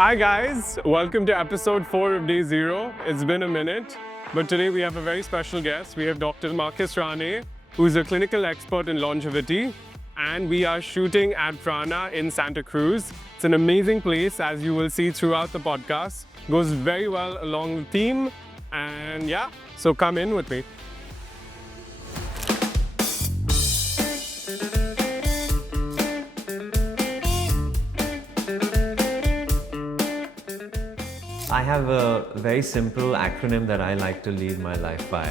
Hi guys, welcome to episode 4 of Day Zero. It's been a minute, but today we have a very special guest. We have Dr. Marcus Ranney, who's a clinical expert in longevity, and we are shooting at Prana in Santa Cruz. It's an amazing place, as you will see throughout the podcast. Goes very well along the theme, and yeah, so come in with me. I have a very simple acronym that I like to lead my life by,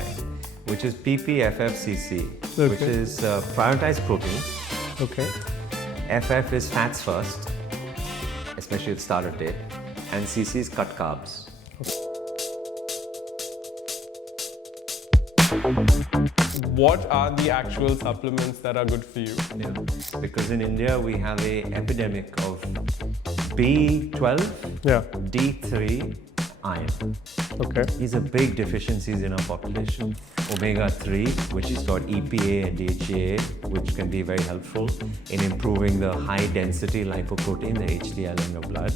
which is PPFFCC, which is prioritized protein. Okay. FF is fats first, especially at start of day, and CC is cut carbs. What are the actual supplements that are good for you? Yeah. Because in India we have an epidemic of B12, D3, iron. Okay. These are big deficiencies in our population. Omega-3, which is called EPA and DHEA, which can be very helpful in improving the high-density lipoprotein, the HDL in your blood.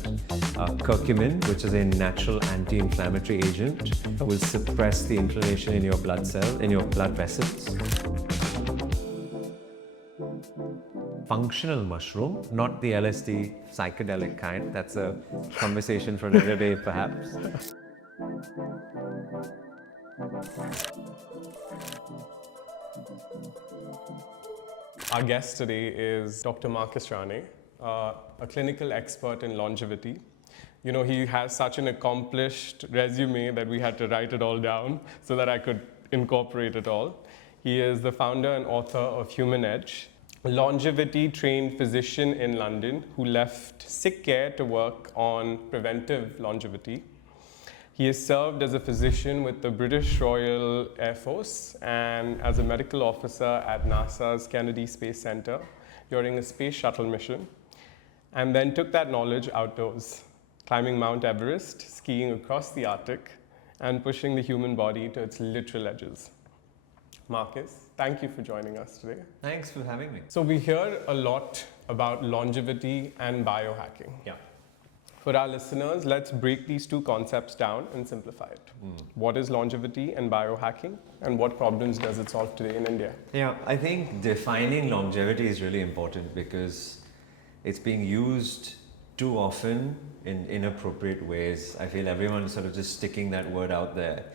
Curcumin, which is a natural anti-inflammatory agent, will suppress the inflammation in your blood vessels. Functional mushroom, not the LSD psychedelic kind. That's a conversation for another day, perhaps. Our guest today is Dr. Marcus Ranney, a clinical expert in longevity. You know, he has such an accomplished resume that we had to write it all down so that I could incorporate it all. He is the founder and author of Human Edge, a longevity-trained physician in London who left sick care to work on preventive longevity. He has served as a physician with the British Royal Air Force and as a medical officer at NASA's Kennedy Space Center during a space shuttle mission, and then took that knowledge outdoors, climbing Mount Everest, skiing across the Arctic, and pushing the human body to its literal edges. Marcus, thank you for joining us today. Thanks for having me. So we hear a lot about longevity and biohacking. Yeah. For our listeners, let's break these two concepts down and simplify it. What is longevity and biohacking, and what problems does it solve today in India? Yeah, I think defining longevity is really important because it's being used too often in inappropriate ways. I feel everyone's sort of just sticking that word out there.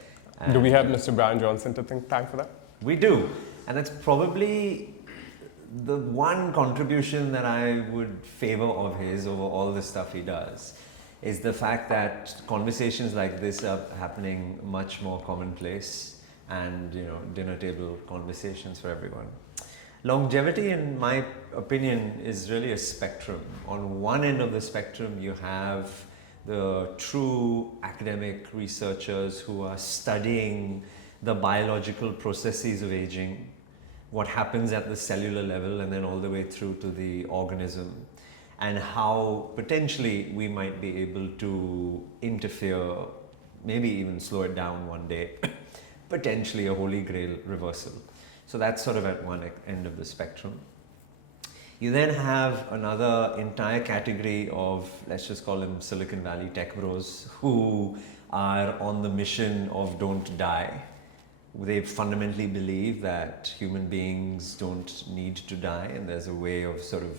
Do we have Mr. Brian Johnson to thank for that? We do, and that's probably the one contribution that I would favor of his over all the stuff he does, is the fact that conversations like this are happening much more commonplace, and dinner table conversations for everyone. Longevity, in my opinion, is really a spectrum. On one end of the spectrum you have the true academic researchers who are studying the biological processes of aging, what happens at the cellular level and then all the way through to the organism, and how potentially we might be able to interfere, maybe even slow it down one day, potentially a holy grail reversal. So that's sort of at one end of the spectrum. You then have another entire category of, let's just call them Silicon Valley tech bros, who are on the mission of don't die. They fundamentally believe that human beings don't need to die, and there's a way of sort of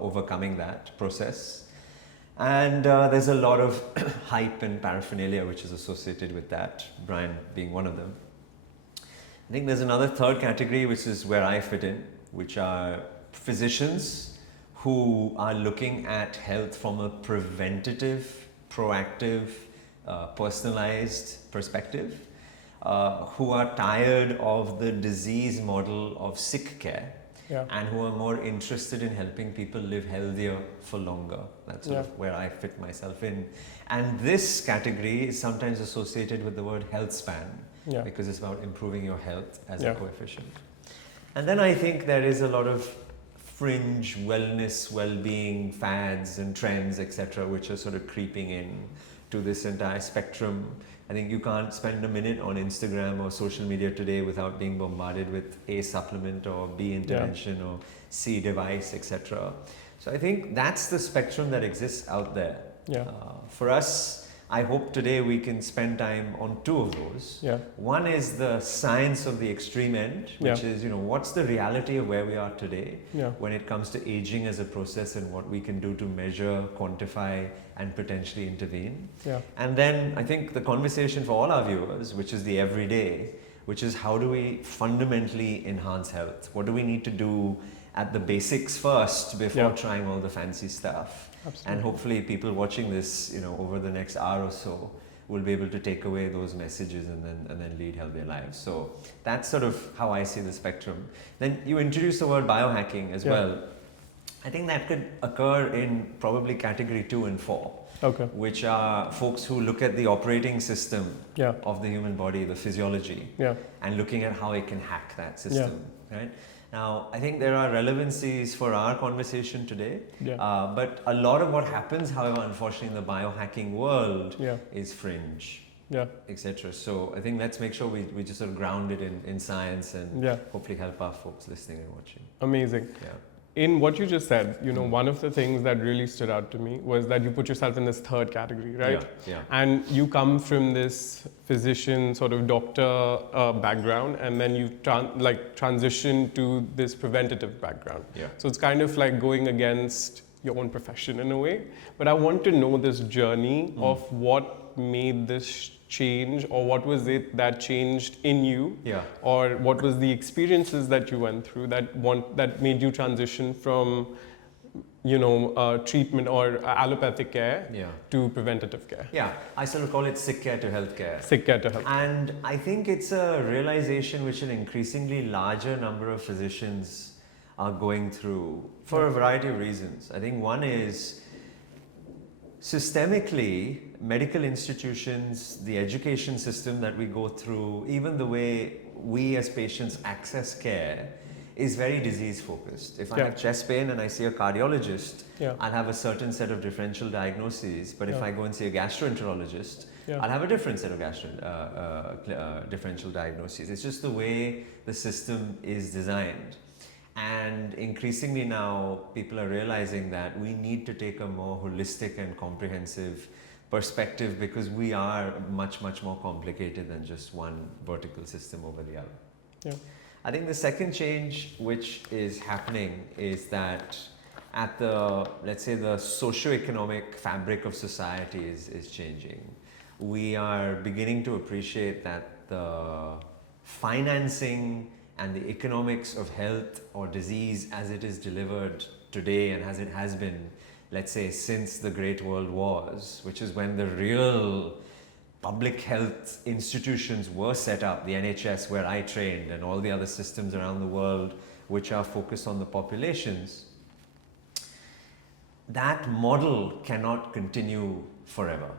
overcoming that process. And there's a lot of hype and paraphernalia which is associated with that, Brian being one of them. I think there's another third category, which is where I fit in, which are physicians who are looking at health from a preventative, proactive, personalized perspective. Who are tired of the disease model of sick care, and who are more interested in helping people live healthier for longer. That's sort of where I fit myself in. And this category is sometimes associated with the word health span, because it's about improving your health as a coefficient. And then I think there is a lot of fringe wellness, well-being fads and trends, etc., which are sort of creeping in to this entire spectrum. I think you can't spend a minute on Instagram or social media today without being bombarded with A supplement or B intervention or C device, etc. So I think that's the spectrum that exists out there. Yeah. For us, I hope today we can spend time on two of those. Yeah. One is the science of the extreme end, which is, what's the reality of where we are today when it comes to aging as a process and what we can do to measure, quantify, and potentially intervene. Yeah. And then I think the conversation for all our viewers, which is the everyday, which is how do we fundamentally enhance health? What do we need to do at the basics first before trying all the fancy stuff? Absolutely. And hopefully people watching this, over the next hour or so will be able to take away those messages and then lead healthier lives. So that's sort of how I see the spectrum. Then you introduced the word biohacking as well. I think that could occur in probably category 2 and 4. Okay. Which are folks who look at the operating system of the human body, the physiology, and looking at how it can hack that system. Right? Now, I think there are relevancies for our conversation today, but a lot of what happens, however, unfortunately, in the biohacking world is fringe, etc. So I think let's make sure we just sort of ground it in science and hopefully help our folks listening and watching. Amazing. Yeah. In what you just said, one of the things that really stood out to me was that you put yourself in this third category, right? Yeah. And you come from this physician, sort of doctor background, and then you transition to this preventative background. Yeah. So it's kind of like going against your own profession in a way. But I want to know this journey of what made this change, or what was it that changed in you, or what was the experiences that you went through that made you transition from treatment or allopathic care to preventative care. I sort of call it sick care to health care. Sick care to health. And I think it's a realization which an increasingly larger number of physicians are going through for a variety of reasons. I think one is systemically, medical institutions, the education system that we go through, even the way we as patients access care is very disease focused. If I have chest pain and I see a cardiologist, I'll have a certain set of differential diagnoses, but if I go and see a gastroenterologist, I'll have a different set of differential diagnoses. It's just the way the system is designed. And increasingly now, people are realizing that we need to take a more holistic and comprehensive perspective because we are much, much more complicated than just one vertical system over the other. Yeah. I think the second change which is happening is that at the, let's say, the socio-economic fabric of society is changing. We are beginning to appreciate that the financing and the economics of health or disease as it is delivered today and as it has been, let's say, since the Great World Wars, which is when the real public health institutions were set up, the NHS where I trained and all the other systems around the world which are focused on the populations, that model cannot continue forever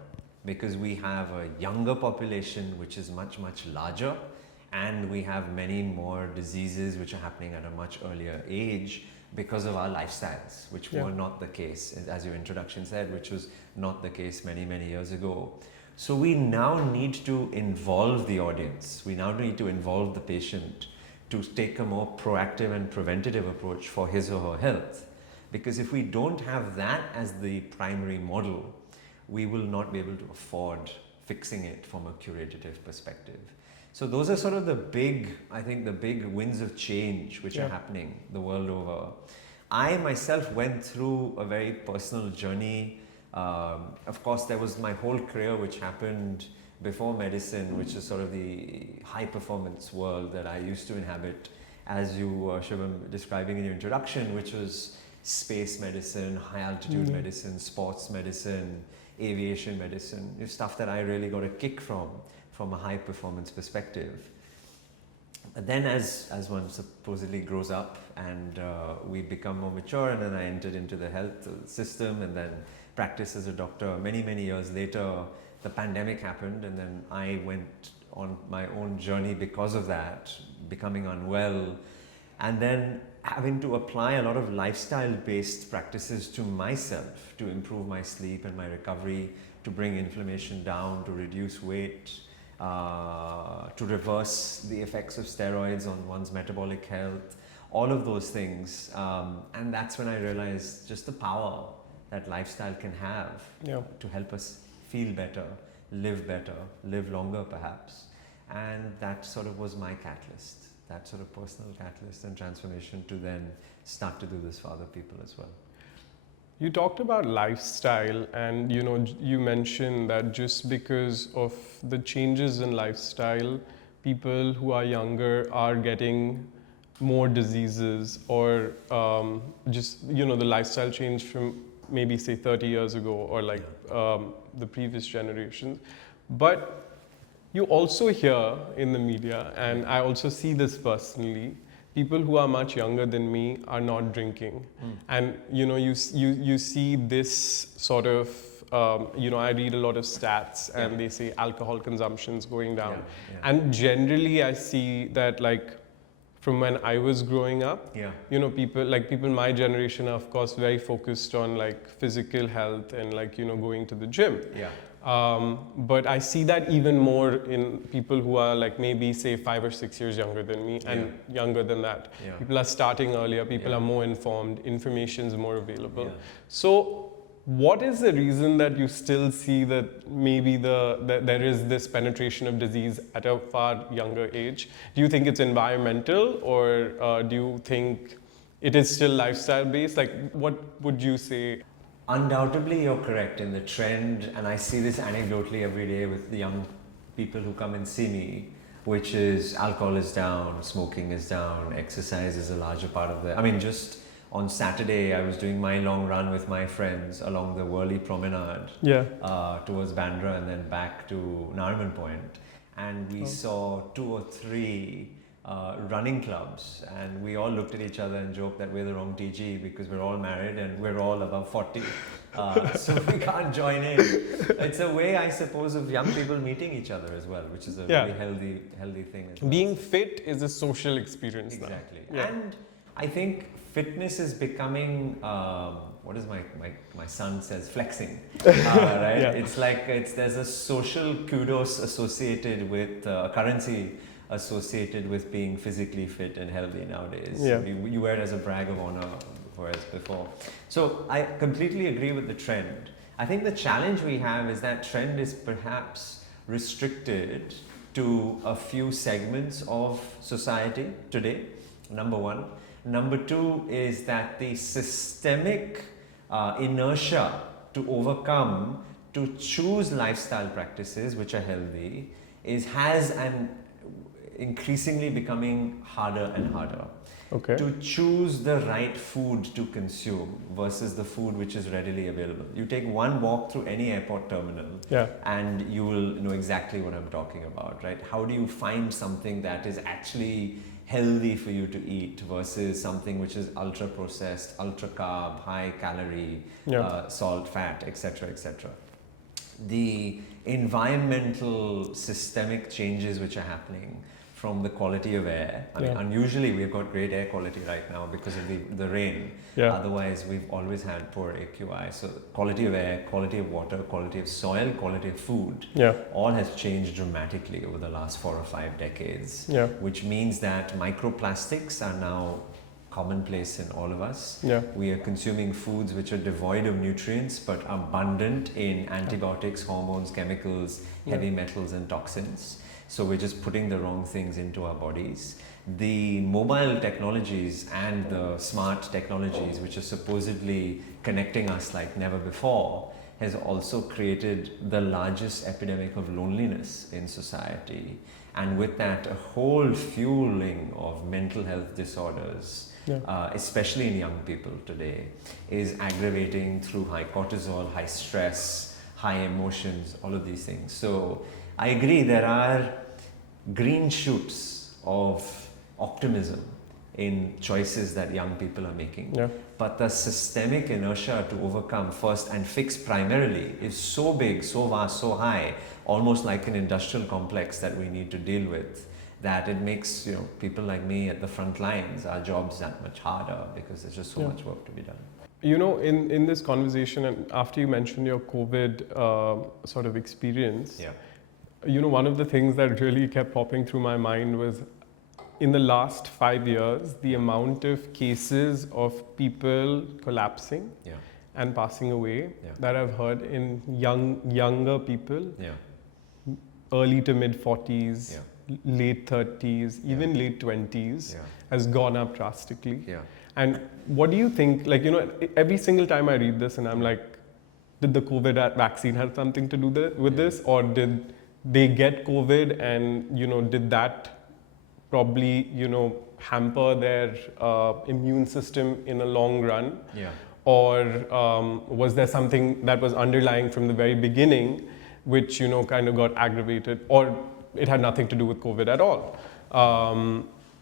because we have a younger population which is much, much larger, and we have many more diseases which are happening at a much earlier age because of our lifestyles, which were not the case, as your introduction said, which was not the case many, many years ago. So we now need to involve the audience. We now need to involve the patient to take a more proactive and preventative approach for his or her health. Because if we don't have that as the primary model, we will not be able to afford fixing it from a curative perspective. So those are sort of the big, I think, the big winds of change which are happening the world over. I myself went through a very personal journey. Of course, there was my whole career which happened before medicine, which is sort of the high performance world that I used to inhabit, as you were, Shivam, describing in your introduction, which was space medicine, high altitude medicine, sports medicine, aviation medicine, stuff that I really got a kick from a high performance perspective. But then as one supposedly grows up and we become more mature, and then I entered into the health system and then practiced as a doctor. Many, many years later, the pandemic happened, and then I went on my own journey because of that, becoming unwell, and then having to apply a lot of lifestyle-based practices to myself to improve my sleep and my recovery, to bring inflammation down, to reduce weight, to reverse the effects of steroids on one's metabolic health, all of those things. And that's when I realized just the power that lifestyle can have Yeah. to help us feel better, live longer perhaps. And that sort of was my catalyst, that sort of personal catalyst and transformation to then start to do this for other people as well. You talked about lifestyle, and you mentioned that just because of the changes in lifestyle, people who are younger are getting more diseases, or just the lifestyle change from maybe say 30 years ago, or like the previous generations. But you also hear in the media, and I also see this personally, people who are much younger than me are not drinking. And you see this sort of, I read a lot of stats, and they say alcohol consumption is going down. And generally I see that, like, from when I was growing up, people my generation are of course very focused on like physical health and like, going to the gym. But I see that even more in people who are like maybe say 5 or 6 years younger than me, and younger than that. People are starting earlier, people are more informed, information is more available. So what is the reason that you still see that maybe there is this penetration of disease at a far younger age? Do you think it's environmental, or do you think it is still lifestyle based? Like, what would you say? Undoubtedly, you're correct in the trend, and I see this anecdotally every day with the young people who come and see me, which is alcohol is down, smoking is down, exercise is a larger part of the... I mean, just on Saturday, I was doing my long run with my friends along the Worli Promenade towards Bandra and then back to Nariman Point, and we saw 2 or 3 running clubs, and we all looked at each other and joked that we're the wrong TG because we're all married and we're all above 40, so we can't join in. It's a way, I suppose, of young people meeting each other as well, which is a really healthy thing as well. Being fit is a social experience exactly now. And I think fitness is becoming what is my son says, flexing, right? It's like there's a social kudos associated with currency associated with being physically fit and healthy nowadays. You wear it as a brag of honor, whereas before. So I completely agree with the trend. I think the challenge we have is that trend is perhaps restricted to a few segments of society today, number one. Number two is that the systemic inertia to overcome, to choose lifestyle practices which are healthy has an increasingly becoming harder and harder. To choose the right food to consume versus the food which is readily available. You take one walk through any airport terminal and you will know exactly what I'm talking about, right? How do you find something that is actually healthy for you to eat versus something which is ultra processed, ultra carb, high calorie, salt, fat, etc., etc. The environmental systemic changes which are happening from the quality of air. I mean, unusually we've got great air quality right now because of the rain. Otherwise, we've always had poor AQI. So quality of air, quality of water, quality of soil, quality of food, all has changed dramatically over the last 4 or 5 decades, which means that microplastics are now commonplace in all of us. We are consuming foods which are devoid of nutrients but abundant in antibiotics, hormones, chemicals, heavy metals and toxins. So we're just putting the wrong things into our bodies. The mobile technologies and the smart technologies which are supposedly connecting us like never before has also created the largest epidemic of loneliness in society. And with that, a whole fueling of mental health disorders, especially in young people today, is aggravating through high cortisol, high stress, high emotions, all of these things. So I agree, there are green shoots of optimism in choices that young people are making. But the systemic inertia to overcome first and fix primarily is so big, so vast, so high, almost like an industrial complex that we need to deal with, that it makes people like me at the front lines, our jobs that much harder because there's just so much work to be done. In this conversation, and after you mentioned your COVID sort of experience, one of the things that really kept popping through my mind was, in the last 5 years, the amount of cases of people collapsing and passing away Yeah. that I've heard in younger people, Yeah. early to mid 40s, Yeah. late 30s, even late 20s, Yeah. has gone up drastically. Yeah. And what do you think, like, every single time I read this and I'm like, did the COVID vaccine have something to do with this, or did they get COVID and, did that probably, hamper their immune system in a long run? Yeah. Or was there something that was underlying from the very beginning, which, kind of got aggravated, or it had nothing to do with COVID at all?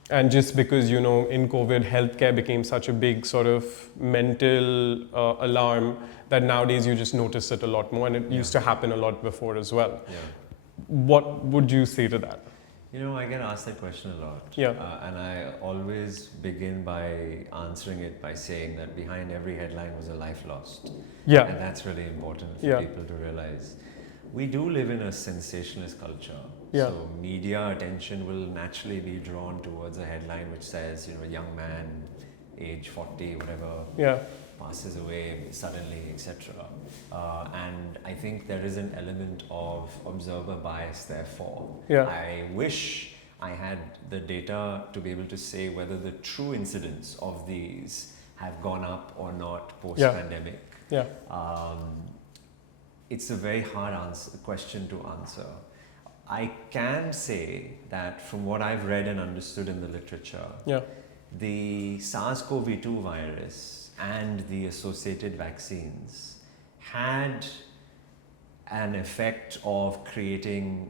And just because, in COVID, healthcare became such a big sort of mental alarm that nowadays you just notice it a lot more, and it used to happen a lot before as well. Yeah. What would you say to that? I get asked that question a lot. Yeah. And I always begin by answering it by saying that behind every headline was a life lost. Yeah. And that's really important for people to realize. We do live in a sensationalist culture. Yeah. So media attention will naturally be drawn towards a headline which says, a young man, age 40, whatever, passes away suddenly, etc. And I think there is an element of observer bias, therefore. I wish I had the data to be able to say whether the true incidence of these have gone up or not post-pandemic. It's a very hard question to answer. I can say that from what I've read and understood in the literature, the SARS-CoV-2 virus and the associated vaccines had an effect of creating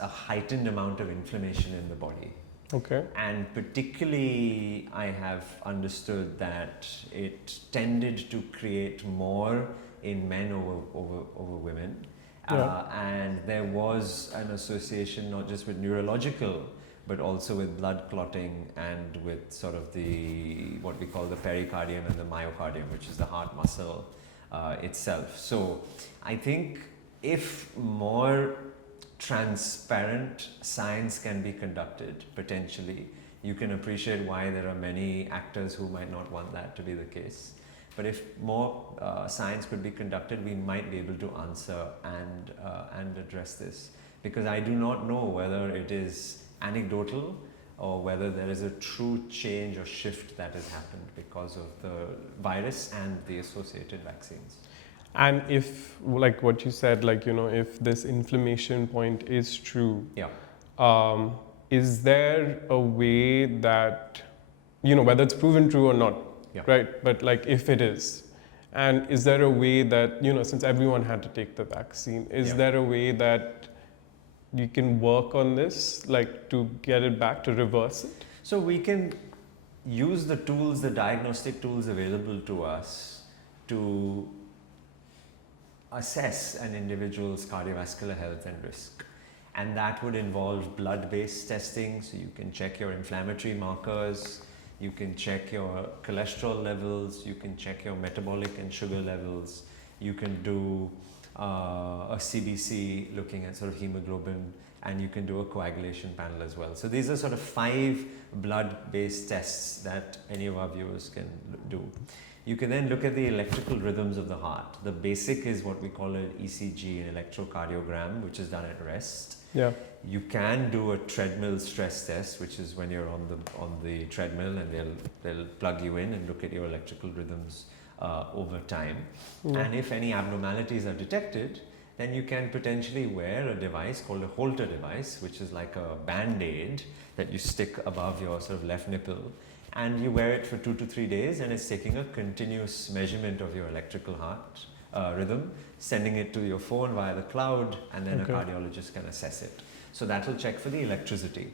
a heightened amount of inflammation in the body. Okay. And particularly, I have understood that it tended to create more in men over women. And there was an association not just with neurological, but also with blood clotting and with sort of what we call the pericardium and the myocardium, which is the heart muscle itself. So I think if more transparent science can be conducted, potentially, you can appreciate why there are many actors who might not want that to be the case. But if more science could be conducted, we might be able to answer and address this. Because I do not know whether it is anecdotal or whether there is a true change or shift that has happened because of the virus and the associated vaccines. And if, like what you said, if this inflammation point is true, is there a way that, whether it's proven true or not, right? But if it is, and is there a way that, since everyone had to take the vaccine, is there a way that you can work on this, to get it back, to reverse it? So we can use the tools, the diagnostic tools available to us to assess an individual's cardiovascular health and risk. And that would involve blood-based testing, so you can check your inflammatory markers, you can check your cholesterol levels, you can check your metabolic and sugar levels, you can do a CBC looking at sort of hemoglobin, and you can do a coagulation panel as well. So these are sort of 5 blood-based tests that any of our viewers can do. You can then look at the electrical rhythms of the heart. The basic is what we call an ECG, an electrocardiogram, which is done at rest. You can do a treadmill stress test, which is when you're on the treadmill and they'll plug you in and look at your electrical rhythms over time. And if any abnormalities are detected, then you can potentially wear a device called a Holter device, which is like a band-aid that you stick above your sort of left nipple, and you wear it for 2 to 3 days, and it's taking a continuous measurement of your electrical heart rhythm, sending it to your phone via the cloud, and then a cardiologist can assess it. So that will check for the electricity.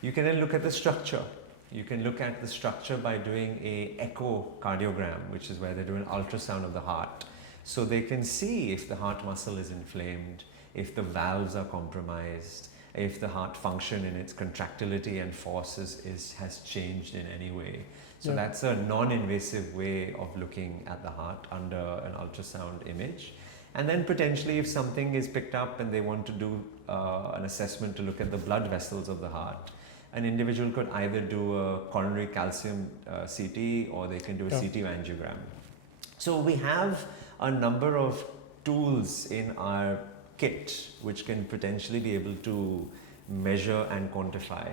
You can then look at the structure. You can look at the structure by doing a echocardiogram, which is where they do an ultrasound of the heart. So they can see if the heart muscle is inflamed, if the valves are compromised, if the heart function in its contractility and forces has changed in any way. So that's a non-invasive way of looking at the heart under an ultrasound image. And then potentially if something is picked up and they want to do an assessment to look at the blood vessels of the heart, an individual could either do a coronary calcium CT, or they can do a CT angiogram. So we have a number of tools in our kit which can potentially be able to measure and quantify.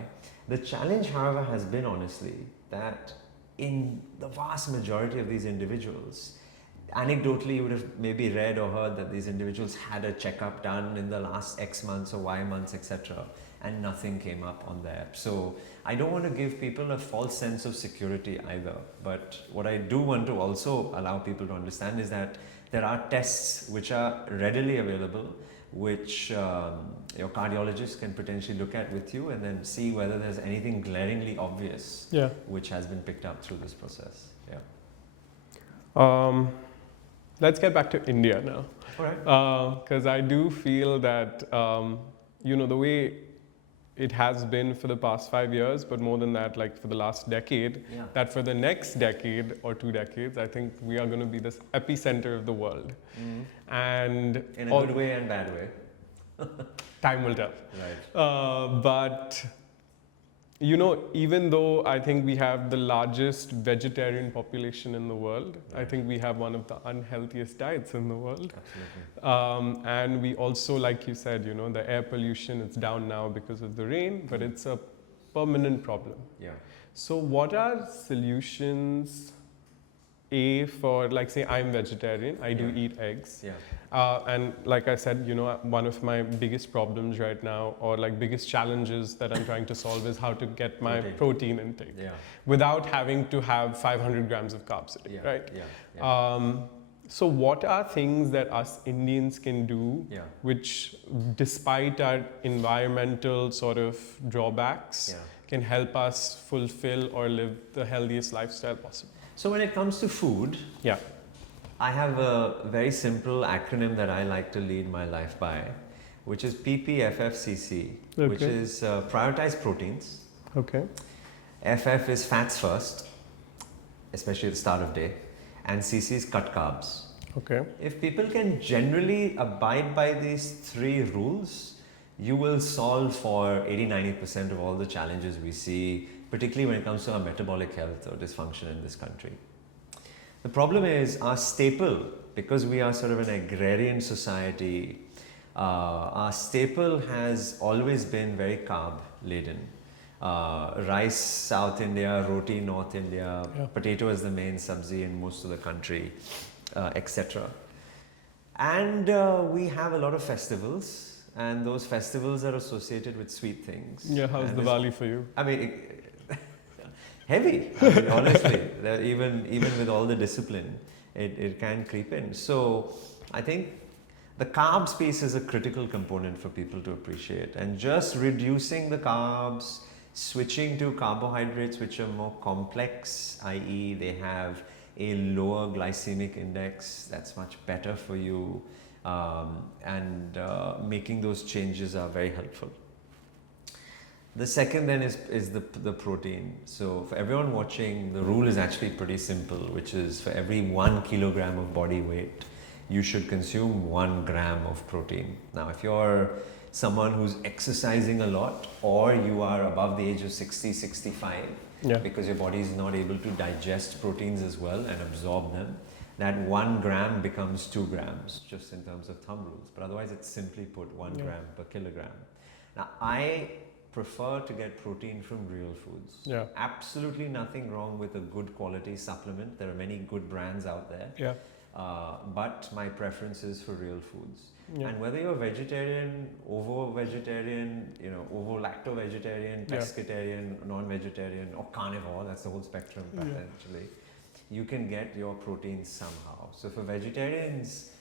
The challenge, however, has been honestly that in the vast majority of these individuals, anecdotally you would have maybe read or heard that these individuals had a checkup done in the last X months or Y months, etc., and nothing came up on there. So I don't want to give people a false sense of security either, but what I do want to also allow people to understand is that there are tests which are readily available, which your cardiologist can potentially look at with you and then see whether there's anything glaringly obvious which has been picked up through this process. Let's get back to India now. All right. Because I do feel that, the way it has been for the past 5 years, but more than that, like for the last decade, that for the next decade or 2 decades, I think we are going to be this epicenter of the world. And in a good way and bad way. Time will tell. Right. But, even though I think we have the largest vegetarian population in the world, I think we have one of the unhealthiest diets in the world. Absolutely. And we also, like you said, the air pollution, it's down now because of the rain, but it's a permanent problem. Yeah. So what are solutions, for, like, say I'm vegetarian, I do eat eggs. Yeah. And like I said, one of my biggest problems right now, or like biggest challenges that I'm trying to solve, is how to get my protein intake without having to have 500 grams of carbs a day, right? So what are things that us Indians can do which, despite our environmental sort of drawbacks, can help us fulfill or live the healthiest lifestyle possible? So when it comes to food, I have a very simple acronym that I like to lead my life by, which is PPFFCC, which is prioritize proteins. FF is fats first, especially at the start of day, and CC is cut carbs. If people can generally abide by these 3 rules, you will solve for 80-90% of all the challenges we see, particularly when it comes to our metabolic health or dysfunction in this country. The problem is our staple, because we are sort of an agrarian society, our staple has always been very carb laden. Rice, South India, roti, North India, potato is the main sabzi in most of the country, etc. And we have a lot of festivals, and those festivals are associated with sweet things. How's the valley for you? I mean, heavy. I mean, honestly, even with all the discipline, it can creep in. So I think the carbs piece is a critical component for people to appreciate, and just reducing the carbs, switching to carbohydrates which are more complex, i.e. they have a lower glycemic index, that's much better for you, and making those changes are very helpful. The second then is the protein. So for everyone watching, the rule is actually pretty simple, which is for every 1 kilogram of body weight, you should consume 1 gram of protein. Now, if you're someone who's exercising a lot, or you are above the age of 60, 65, because your body is not able to digest proteins as well and absorb them, that 1 gram becomes 2 grams, just in terms of thumb rules. But otherwise, it's simply put 1 gram per kilogram. Now, I prefer to get protein from real foods. Absolutely nothing wrong with a good quality supplement. There are many good brands out there. But my preference is for real foods. And whether you're vegetarian, ovo-vegetarian, ovo-lacto-vegetarian, pescatarian, non-vegetarian, or carnivore, that's the whole spectrum potentially, you can get your proteins somehow. So for vegetarians,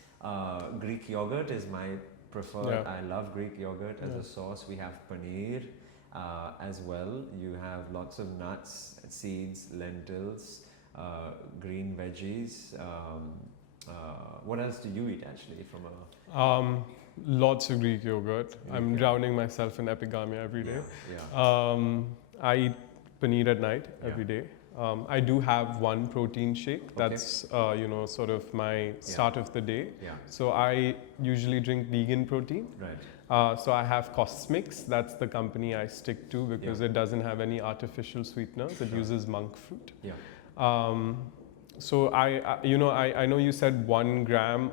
Greek yogurt is my preferred. I love Greek yogurt as a sauce. We have paneer as well. You have lots of nuts, seeds, lentils, green veggies. What else do you eat actually from a... Lots of Greek yogurt. I'm drowning myself in epigamia every day. I eat paneer at night every day. I do have one protein shake. That's sort of my start of the day. So I usually drink vegan protein. So I have Cosmix. That's the company I stick to because it doesn't have any artificial sweeteners. It uses monk fruit. So I know you said 1 gram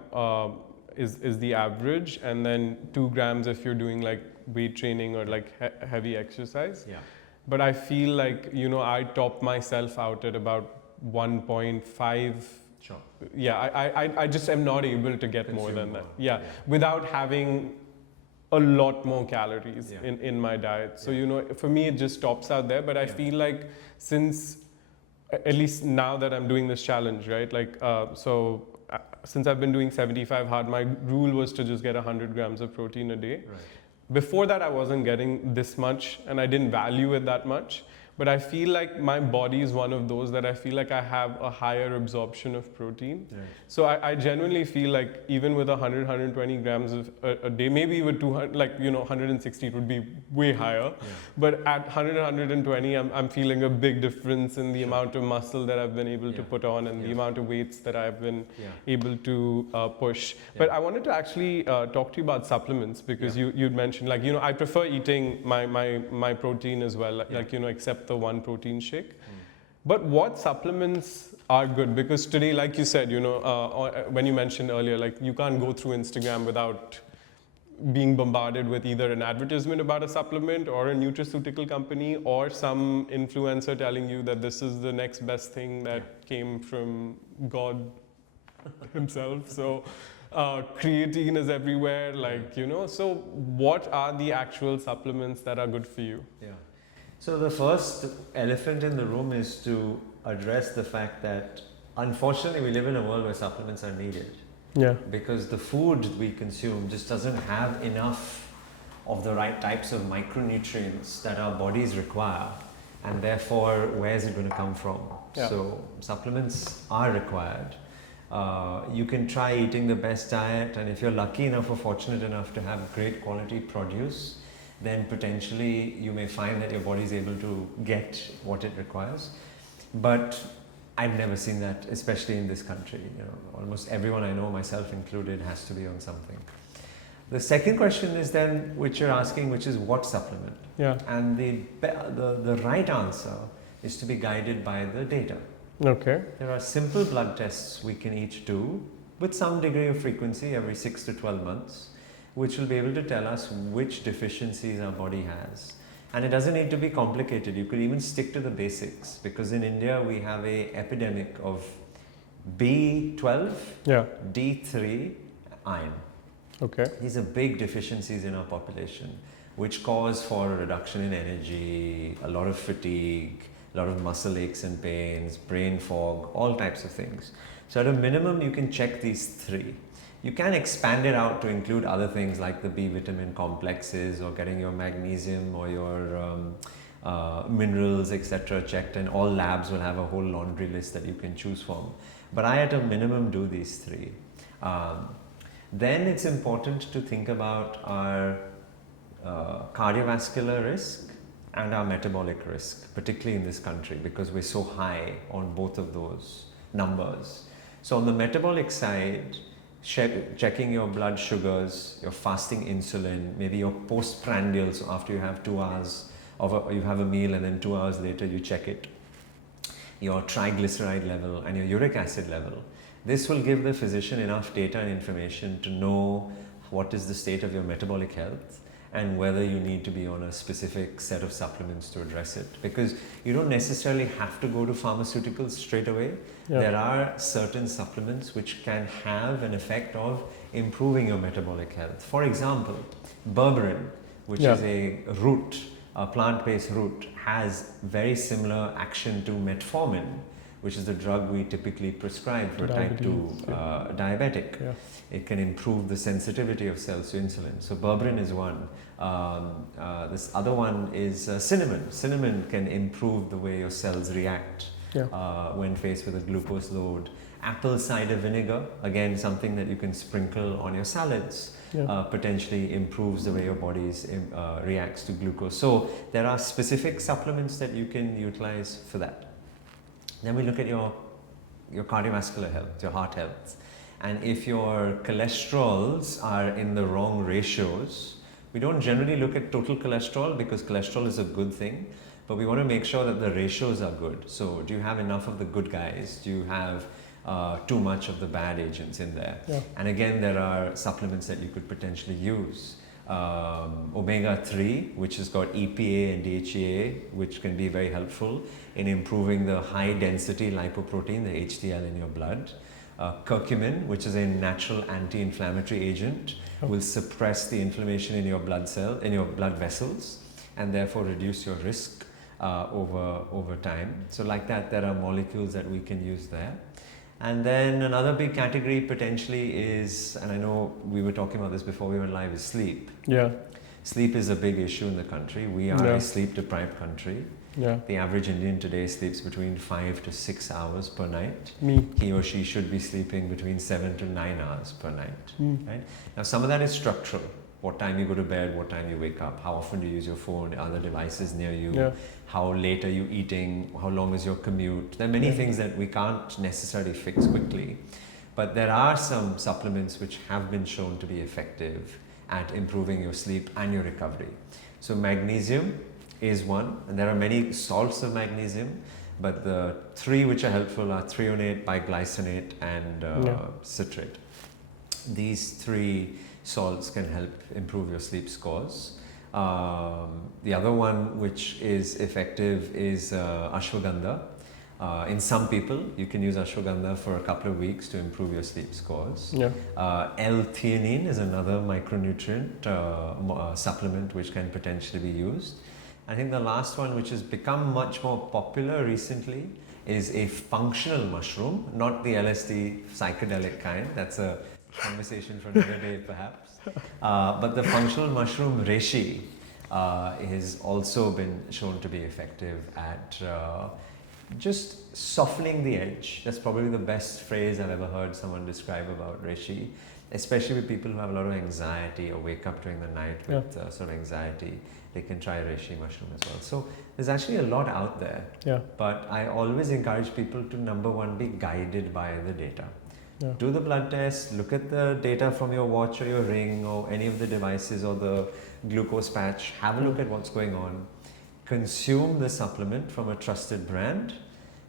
is the average, and then 2 grams if you're doing like weight training or like heavy exercise. Yeah. But I feel like, I top myself out at about 1.5. Sure. Yeah, I just am not able to get more than that. Yeah, without having a lot more calories in my diet. So, for me, it just tops out there. But I feel like since, at least now that I'm doing this challenge, right? Like, since I've been doing 75 hard, my rule was to just get 100 grams of protein a day. Right. Before that, I wasn't getting this much and I didn't value it that much. But I feel like my body is one of those that I feel like I have a higher absorption of protein. Right. So I genuinely feel like even with 100, 120 grams of a day, maybe with 200, 160, it would be way higher. Yeah. But at 100, 120, I'm feeling a big difference in the amount of muscle that I've been able to put on and the amount of weights that I've been able to push. But I wanted to actually talk to you about supplements, because you'd mentioned, I prefer eating my protein as well, except the one protein shake. But what supplements are good? Because today, like you said, when you mentioned earlier, you can't go through Instagram without being bombarded with either an advertisement about a supplement or a nutraceutical company or some influencer telling you that this is the next best thing that came from God himself. So creatine is everywhere, so what are the actual supplements that are good for you? Yeah. So the first elephant in the room is to address the fact that unfortunately we live in a world where supplements are needed. Yeah. Because the food we consume just doesn't have enough of the right types of micronutrients that our bodies require, and therefore where is it going to come from? Yeah. So supplements are required. You can try eating the best diet, and if you're lucky enough or fortunate enough to have great quality produce, then potentially you may find that your body is able to get what it requires. But I've never seen that, especially in this country. Almost everyone I know, myself included, has to be on something. The second question is then, which you're asking, which is what supplement? Yeah. And the right answer is to be guided by the data. Okay. There are simple blood tests we can each do with some degree of frequency every 6 to 12 months, which will be able to tell us which deficiencies our body has. And it doesn't need to be complicated. You could even stick to the basics, because in India we have an epidemic of B12, D3, iron. Okay. These are big deficiencies in our population, which cause for a reduction in energy, a lot of fatigue, a lot of muscle aches and pains, brain fog, all types of things. So at a minimum, you can check these three. You can expand it out to include other things like the B vitamin complexes, or getting your magnesium or your minerals, etc. checked, and all labs will have a whole laundry list that you can choose from. But I at a minimum do these three. Then it's important to think about our cardiovascular risk and our metabolic risk, particularly in this country, because we're so high on both of those numbers. So on the metabolic side, checking your blood sugars, your fasting insulin, maybe your postprandial, so after you have 2 hours you have a meal and then 2 hours later you check it, your triglyceride level and your uric acid level. This will give the physician enough data and information to know what is the state of your metabolic health and whether you need to be on a specific set of supplements to address it. Because you don't necessarily have to go to pharmaceuticals straight away. Yeah. There are certain supplements which can have an effect of improving your metabolic health. For example, berberine, which is a root, a plant-based root, has very similar action to metformin, which is the drug we typically prescribe for type 2 diabetic. Yeah. It can improve the sensitivity of cells to insulin. So berberine is one. This other one is cinnamon. Cinnamon can improve the way your cells react when faced with a glucose load. Apple cider vinegar, again something that you can sprinkle on your salads, potentially improves the way your body reacts to glucose. So there are specific supplements that you can utilize for that. Then we look at your cardiovascular health, your heart health. And if your cholesterols are in the wrong ratios, we don't generally look at total cholesterol because cholesterol is a good thing, but we want to make sure that the ratios are good. So do you have enough of the good guys? Do you have too much of the bad agents in there? And again, there are supplements that you could potentially use. Omega-3, which has got EPA and DHEA, which can be very helpful in improving the high density lipoprotein, the HDL in your blood. Curcumin, which is a natural anti-inflammatory agent, will suppress the inflammation in your blood vessels, and therefore reduce your risk over time. So like that, there are molecules that we can use there. And then another big category potentially is, and I know we were talking about this before we went live, is sleep. Sleep is a big issue in the country. We are a sleep deprived country. The average Indian today sleeps between 5 to 6 hours per night. He or she should be sleeping between 7 to 9 hours per night. Right? Now some of that is structural. What time you go to bed, what time you wake up, how often do you use your phone, other devices near you, how late are you eating, how long is your commute. There are many things that we can't necessarily fix quickly, but there are some supplements which have been shown to be effective at improving your sleep and your recovery. So magnesium is one, and there are many salts of magnesium, but the three which are helpful are threonate, biglycinate and citrate. These three salts can help improve your sleep scores. The other one which is effective is ashwagandha. In some people, you can use ashwagandha for a couple of weeks to improve your sleep scores. L-theanine is another micronutrient supplement which can potentially be used. I think the last one, which has become much more popular recently, is a functional mushroom, not the LSD psychedelic kind. That's a conversation for another day perhaps. But the functional mushroom reishi has also been shown to be effective at just softening the edge. That's probably the best phrase I've ever heard someone describe about reishi, especially with people who have a lot of anxiety or wake up during the night with sort of anxiety. They can try reishi mushroom as well. So there's actually a lot out there. But I always encourage people to, number one, be guided by the data. Do the blood test, look at the data from your watch or your ring or any of the devices or the glucose patch, have a look at what's going on, consume the supplement from a trusted brand,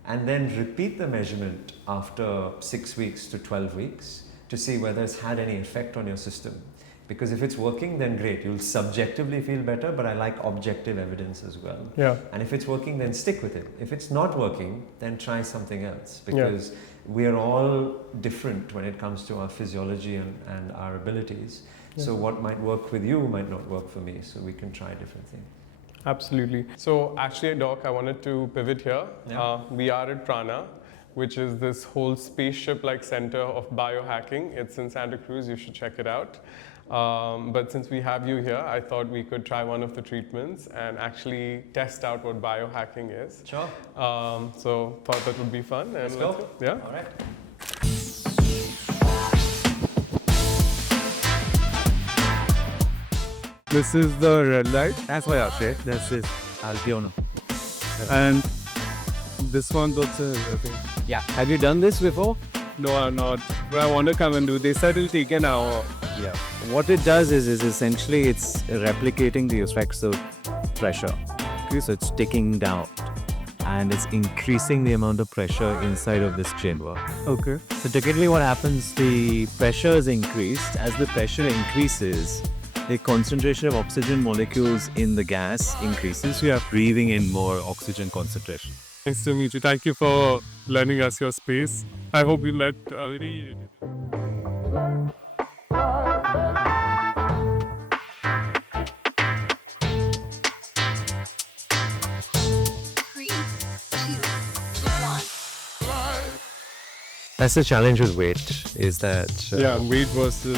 and then repeat the measurement after 6 weeks to 12 weeks to see whether it's had any effect on your system. Because if it's working, then great, you'll subjectively feel better, but I like objective evidence as well. And if it's working, then stick with it. If it's not working, then try something else, because we're all different when it comes to our physiology and our abilities. So what might work with you might not work for me, so we can try different things. Absolutely. So actually, Doc, I wanted to pivot here. We are at Prana, which is this whole spaceship-like center of biohacking. It's in Santa Cruz, you should check it out. But since we have you here, I thought we could try one of the treatments and actually test out what biohacking is. Sure. So thought that would be fun. And let's go. Yeah. All right. This is the red light. That's why I say this is Alpiono. And this one's also Have you done this before? no, I'm not. But I want to come and do. They said it'll take an hour. What it does is essentially it's replicating the effects of pressure. Okay, so it's ticking down and it's increasing the amount of pressure inside of this chamber. Okay. So typically what happens, the pressure is increased. As the pressure increases, the concentration of oxygen molecules in the gas increases. So you are breathing in more oxygen concentration. Nice to meet you. Thank you for lending us your space. I hope you met already. That's the challenge with weight, is that... weight versus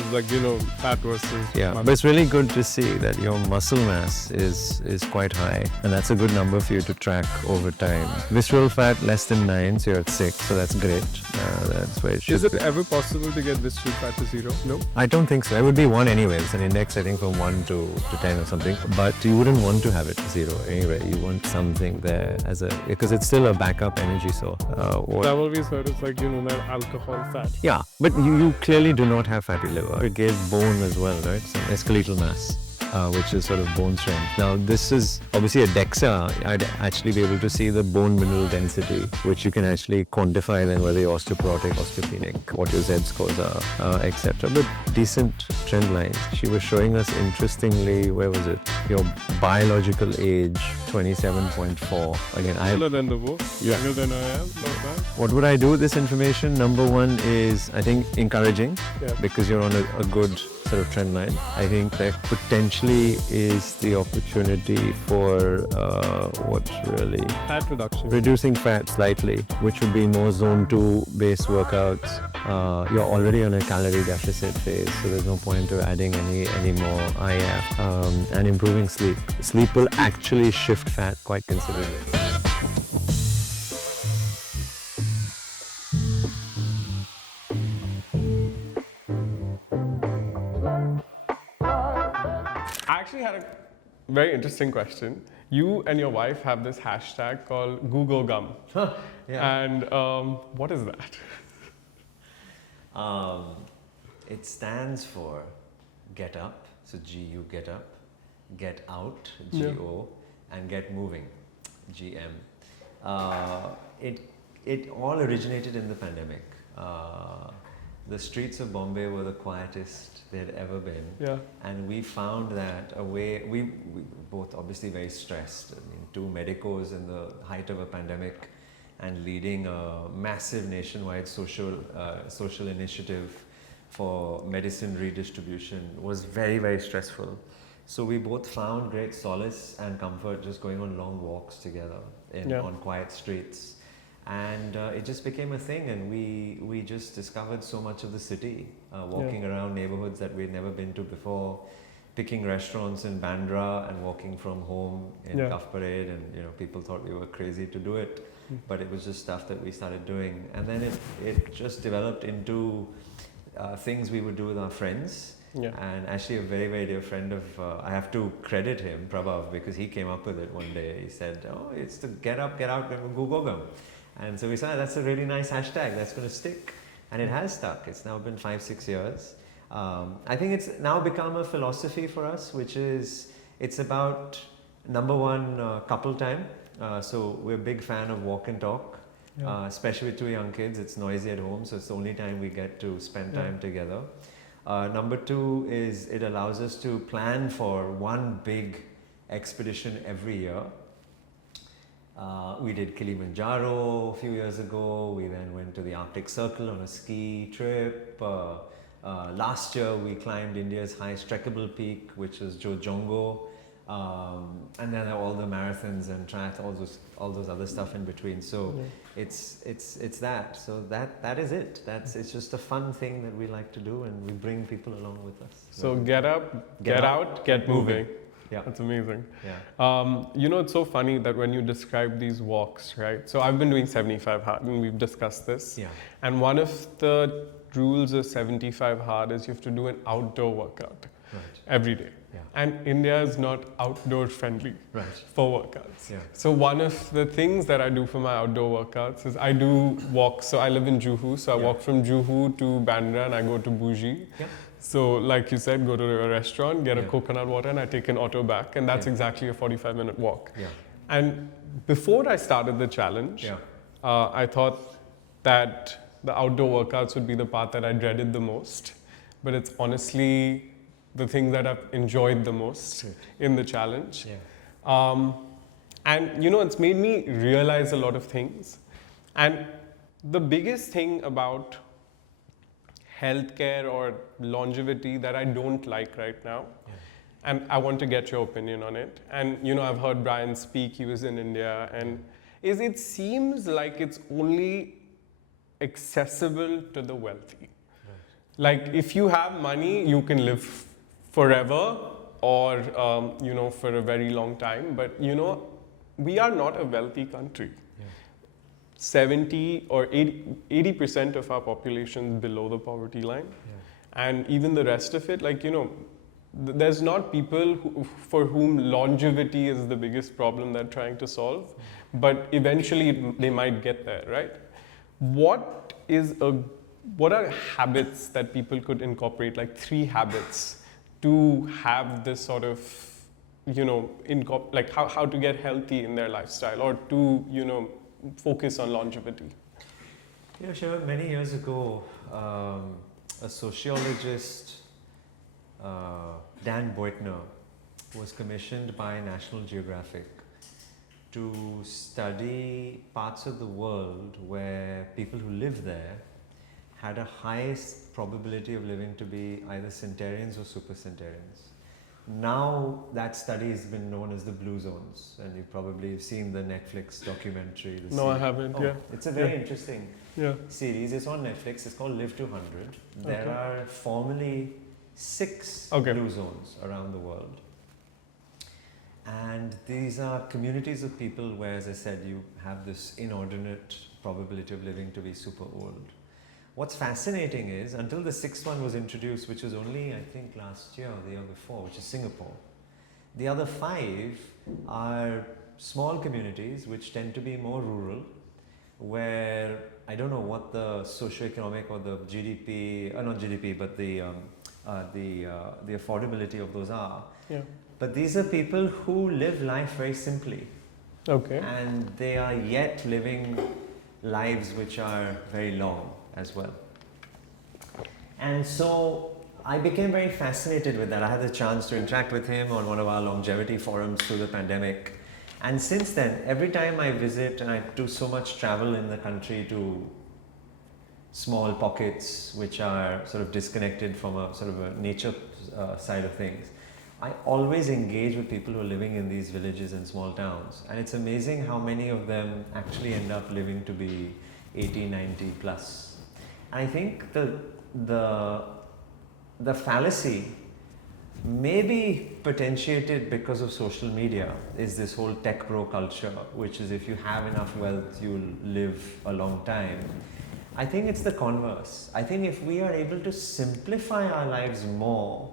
fat versus... but it's really good to see that your muscle mass is quite high, and that's a good number for you to track over time. Visceral fat less than 9, so you're at 6, so that's great. That's where it should Is it be. ever possible to get visceral fat to 0? No? I don't think so. It would be 1 anyway. It's an index, I think, from 1 to 10 or something. But you wouldn't want to have it 0 anyway. You want something there because it's still a backup energy source. I've always heard it's that alcohol fat. Yeah, but you clearly do not have fatty liver. It gave bone as well, right? Some skeletal mass. which is sort of bone strength. Now this is obviously a DEXA. I'd actually be able to see the bone mineral density, which you can actually quantify then whether you're osteoporotic, osteopenic, what your Z scores are, etc. But decent trend lines. She was showing us interestingly, where was it? Your biological age, 27.4. Again, Younger than the book, younger than I am, not bad. what would I do with this information? Number one is, I think, encouraging, because you're on a good sort of trend line. I think there potentially is the opportunity for what really? Fat reduction. Reducing fat slightly, which would be more zone 2 based workouts. You're already on a calorie deficit phase, so there's no point to adding any more IF. And improving sleep. Sleep will actually shift fat quite considerably. I actually had a very interesting question. You and your wife have this hashtag called GuGoGm. And what is that? It stands for get up, so G-U, get up, get out, G-O, and get moving, G-M. It all originated in the pandemic. The streets of Bombay were the quietest they had ever been. And we found that a way, we both obviously very stressed. I mean, two medicos in the height of a pandemic and leading a massive nationwide social initiative for medicine redistribution was very, very stressful. So we both found great solace and comfort just going on long walks together on quiet streets. And it just became a thing, and we just discovered so much of the city, walking around neighborhoods that we'd never been to before, picking restaurants in Bandra and walking from home in Cuff Parade, and people thought we were crazy to do it, but it was just stuff that we started doing. And then it just developed into things we would do with our friends. And actually a very, very dear friend of, I have to credit him, Prabhav, because he came up with it one day. He said, oh, it's the get up, get out, and GuGoGm. And so we said, that's a really nice hashtag, that's going to stick. And it has stuck. It's now been 5-6 years. I think it's now become a philosophy for us, which is, it's about, number one, couple time. So we're a big fan of walk and talk, especially with 2 young kids. It's noisy at home, so it's the only time we get to spend time together. Number 2 is it allows us to plan for one big expedition every year. We did Kilimanjaro a few years ago. We then went to the Arctic Circle on a ski trip. Last year we climbed India's highest trekkable peak, which was Jojongo. And then all the marathons and triathlons, all those other stuff in between. So it's that. So that is it. It's just a fun thing that we like to do, and we bring people along with us. So get up, get out, get moving. Yeah. That's amazing. Yeah. It's so funny that when you describe these walks, right? So I've been doing 75 hard, and we've discussed this. Yeah. And one of the rules of 75 hard is you have to do an outdoor workout every day. Yeah. And India is not outdoor friendly for workouts. Yeah. So one of the things that I do for my outdoor workouts is I do walks. So I live in Juhu, so I walk from Juhu to Bandra and I go to Bougie. Yeah. So like you said, go to a restaurant, get a coconut water, and I take an auto back, and that's exactly a 45-minute walk. Yeah. And before I started the challenge, I thought that the outdoor workouts would be the part that I dreaded the most, but it's honestly the thing that I've enjoyed the most in the challenge. And it's made me realize a lot of things. And the biggest thing about healthcare or longevity that I don't like right now, and I want to get your opinion on it. And I've heard Brian speak, he was in India, and it seems like it's only accessible to the wealthy. Like if you have money, you can live forever or for a very long time, but we are not a wealthy country. 70 or 80% of our population is below the poverty line. And even the rest of it, there's not people for whom longevity is the biggest problem they're trying to solve, but eventually they might get there, right? What are habits that people could incorporate, like 3 habits to have this sort of, like how to get healthy in their lifestyle, or to, focus on longevity? You know, Shivam, many years ago, a sociologist, Dan Beutner, was commissioned by National Geographic to study parts of the world where people who live there had a highest probability of living to be either centenarians or supercentenarians. Now that study has been known as the blue zones, and you probably have seen the Netflix documentary. No, I haven't. Yeah, it's a very interesting yeah. series. It's on Netflix. It's called Live to 100. There are formally 6 blue zones around the world. And these are communities of people where, as I said, you have this inordinate probability of living to be super old. What's fascinating is, until the 6th one was introduced, which was only, I think, last year or the year before, which is Singapore, the other 5 are small communities which tend to be more rural, where I don't know what the socioeconomic or the GDP, not GDP, but the affordability of those are. Yeah. But these are people who live life very simply. Okay. And they are yet living lives which are very long as well. And so I became very fascinated with that. I had the chance to interact with him on one of our longevity forums through the pandemic. And since then, every time I visit, and I do so much travel in the country to small pockets which are sort of disconnected from a sort of a nature side of things, I always engage with people who are living in these villages and small towns. And it's amazing how many of them actually end up living to be 80, 90 plus. And I think the fallacy may be potentiated because of social media, is this whole tech bro culture, which is if you have enough wealth, you'll live a long time. I think it's the converse. I think if we are able to simplify our lives more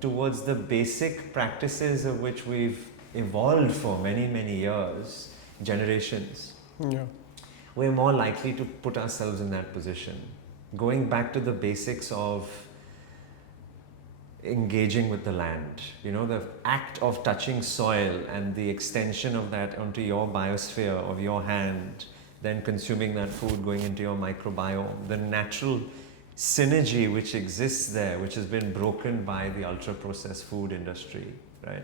towards the basic practices of which we've evolved for many, many years, generations, we're more likely to put ourselves in that position. Going back to the basics of engaging with the land, the act of touching soil and the extension of that onto your biosphere of your hand, then consuming that food, going into your microbiome, the natural synergy which exists there, which has been broken by the ultra-processed food industry, right?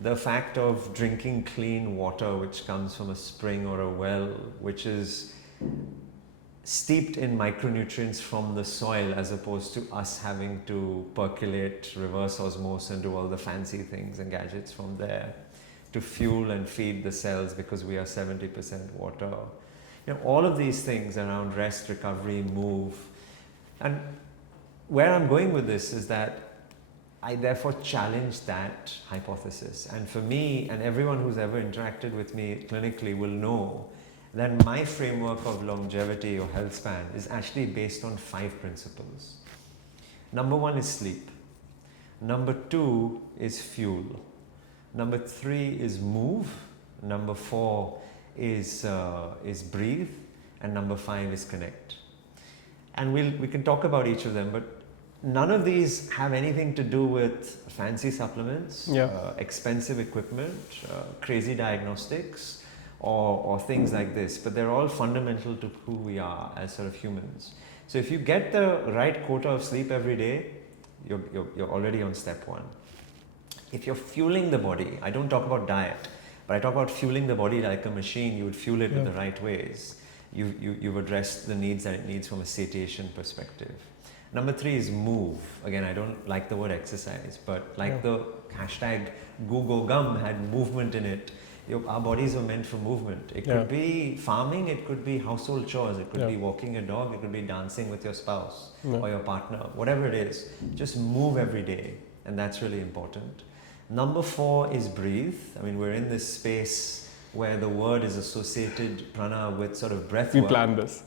The fact of drinking clean water which comes from a spring or a well, which is steeped in micronutrients from the soil, as opposed to us having to percolate, reverse osmosis, and do all the fancy things and gadgets from there to fuel and feed the cells because we are 70% water. All of these things around rest, recovery, move. And where I'm going with this is that I therefore challenge that hypothesis. And for me, and everyone who's ever interacted with me clinically will know that my framework of longevity or health span is actually based on 5 principles. Number 1 is sleep. Number 2 is fuel. Number 3 is move. Number 4 is breathe. And number 5 is connect. And we can talk about each of them, but none of these have anything to do with fancy supplements, expensive equipment, crazy diagnostics, or things like this, but they're all fundamental to who we are as sort of humans. So if you get the right quota of sleep every day, you're already on step 1. If you're fueling the body, I don't talk about diet, but I talk about fueling the body like a machine. You would fuel it with the right ways. You've addressed the needs that it needs from a satiation perspective. Number 3 is move. Again, I don't like the word exercise, but like the hashtag GuGoGm had movement in it. Our bodies are meant for movement. It could be farming, it could be household chores, it could be walking a dog, it could be dancing with your spouse or your partner, whatever it is. Just move every day, and that's really important. Number 4 is breathe. I mean, we're in this space where the word is associated, prana, with sort of breath work. We planned this.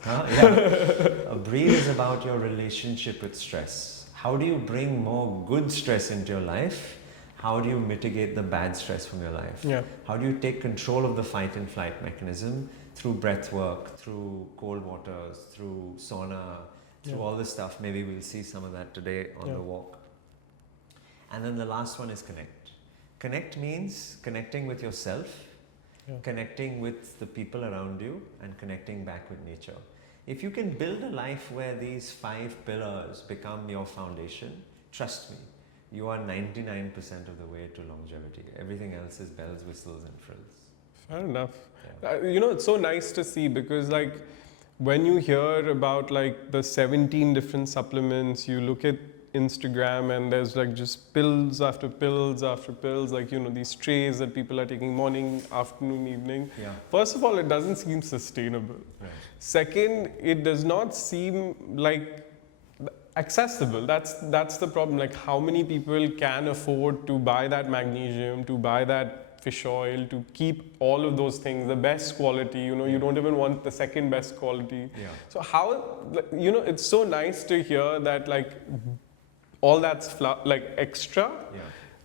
Breathe is about your relationship with stress. How do you bring more good stress into your life? How do you mitigate the bad stress from your life? How do you take control of the fight and flight mechanism through breath work, through cold waters, through sauna, through all this stuff? Maybe we'll see some of that today on the walk. And then the last one is connect. Connect means connecting with yourself, connecting with the people around you, and connecting back with nature. If you can build a life where these 5 pillars become your foundation, trust me, you are 99% of the way to longevity. Everything else is bells, whistles, and frills. Fair enough. Yeah. It's so nice to see, because like when you hear about like the 17 different supplements, you look at Instagram and there's like just pills after pills after pills, like these trays that people are taking morning, afternoon, evening. Yeah. First of all, it doesn't seem sustainable. Right. Second, it does not seem like accessible. That's the problem. Like, how many people can afford to buy that magnesium, to buy that fish oil, to keep all of those things, the best quality, you don't even want the second best quality. Yeah. So how, it's so nice to hear that like all that's like extra,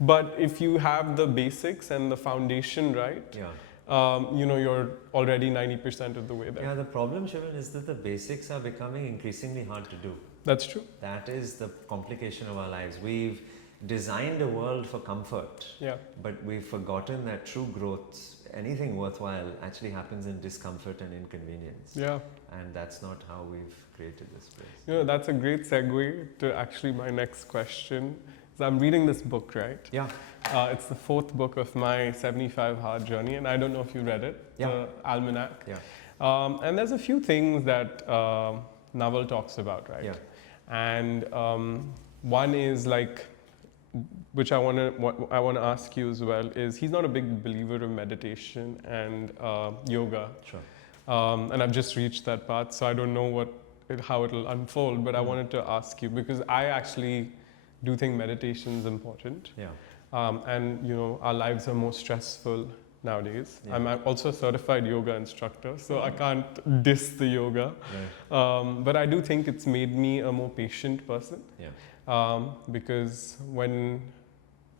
but if you have the basics and the foundation right, you're already 90% of the way there. Yeah, the problem, Shivam, is that the basics are becoming increasingly hard to do. That's true. That is the complication of our lives. We've designed a world for comfort, but we've forgotten that true growth, anything worthwhile, actually happens in discomfort and inconvenience. Yeah. And that's not how we've created this place. That's a great segue to actually my next question. So I'm reading this book, right? Yeah. It's the 4th book of my 75 Hard Journey, and I don't know if you read it, the Almanac. Yeah. And there's a few things that Naval talks about, right? Yeah. And one is like, which I want to ask you as well, is he's not a big believer of meditation and yoga. Sure. And I've just reached that part, so I don't know how it'll unfold, but I wanted to ask you, because I actually do think meditation is important. Yeah. And our lives are more stressful nowadays. Yeah. I'm also a certified yoga instructor, so I can't diss the yoga. Right. But I do think it's made me a more patient person. Yeah. Because when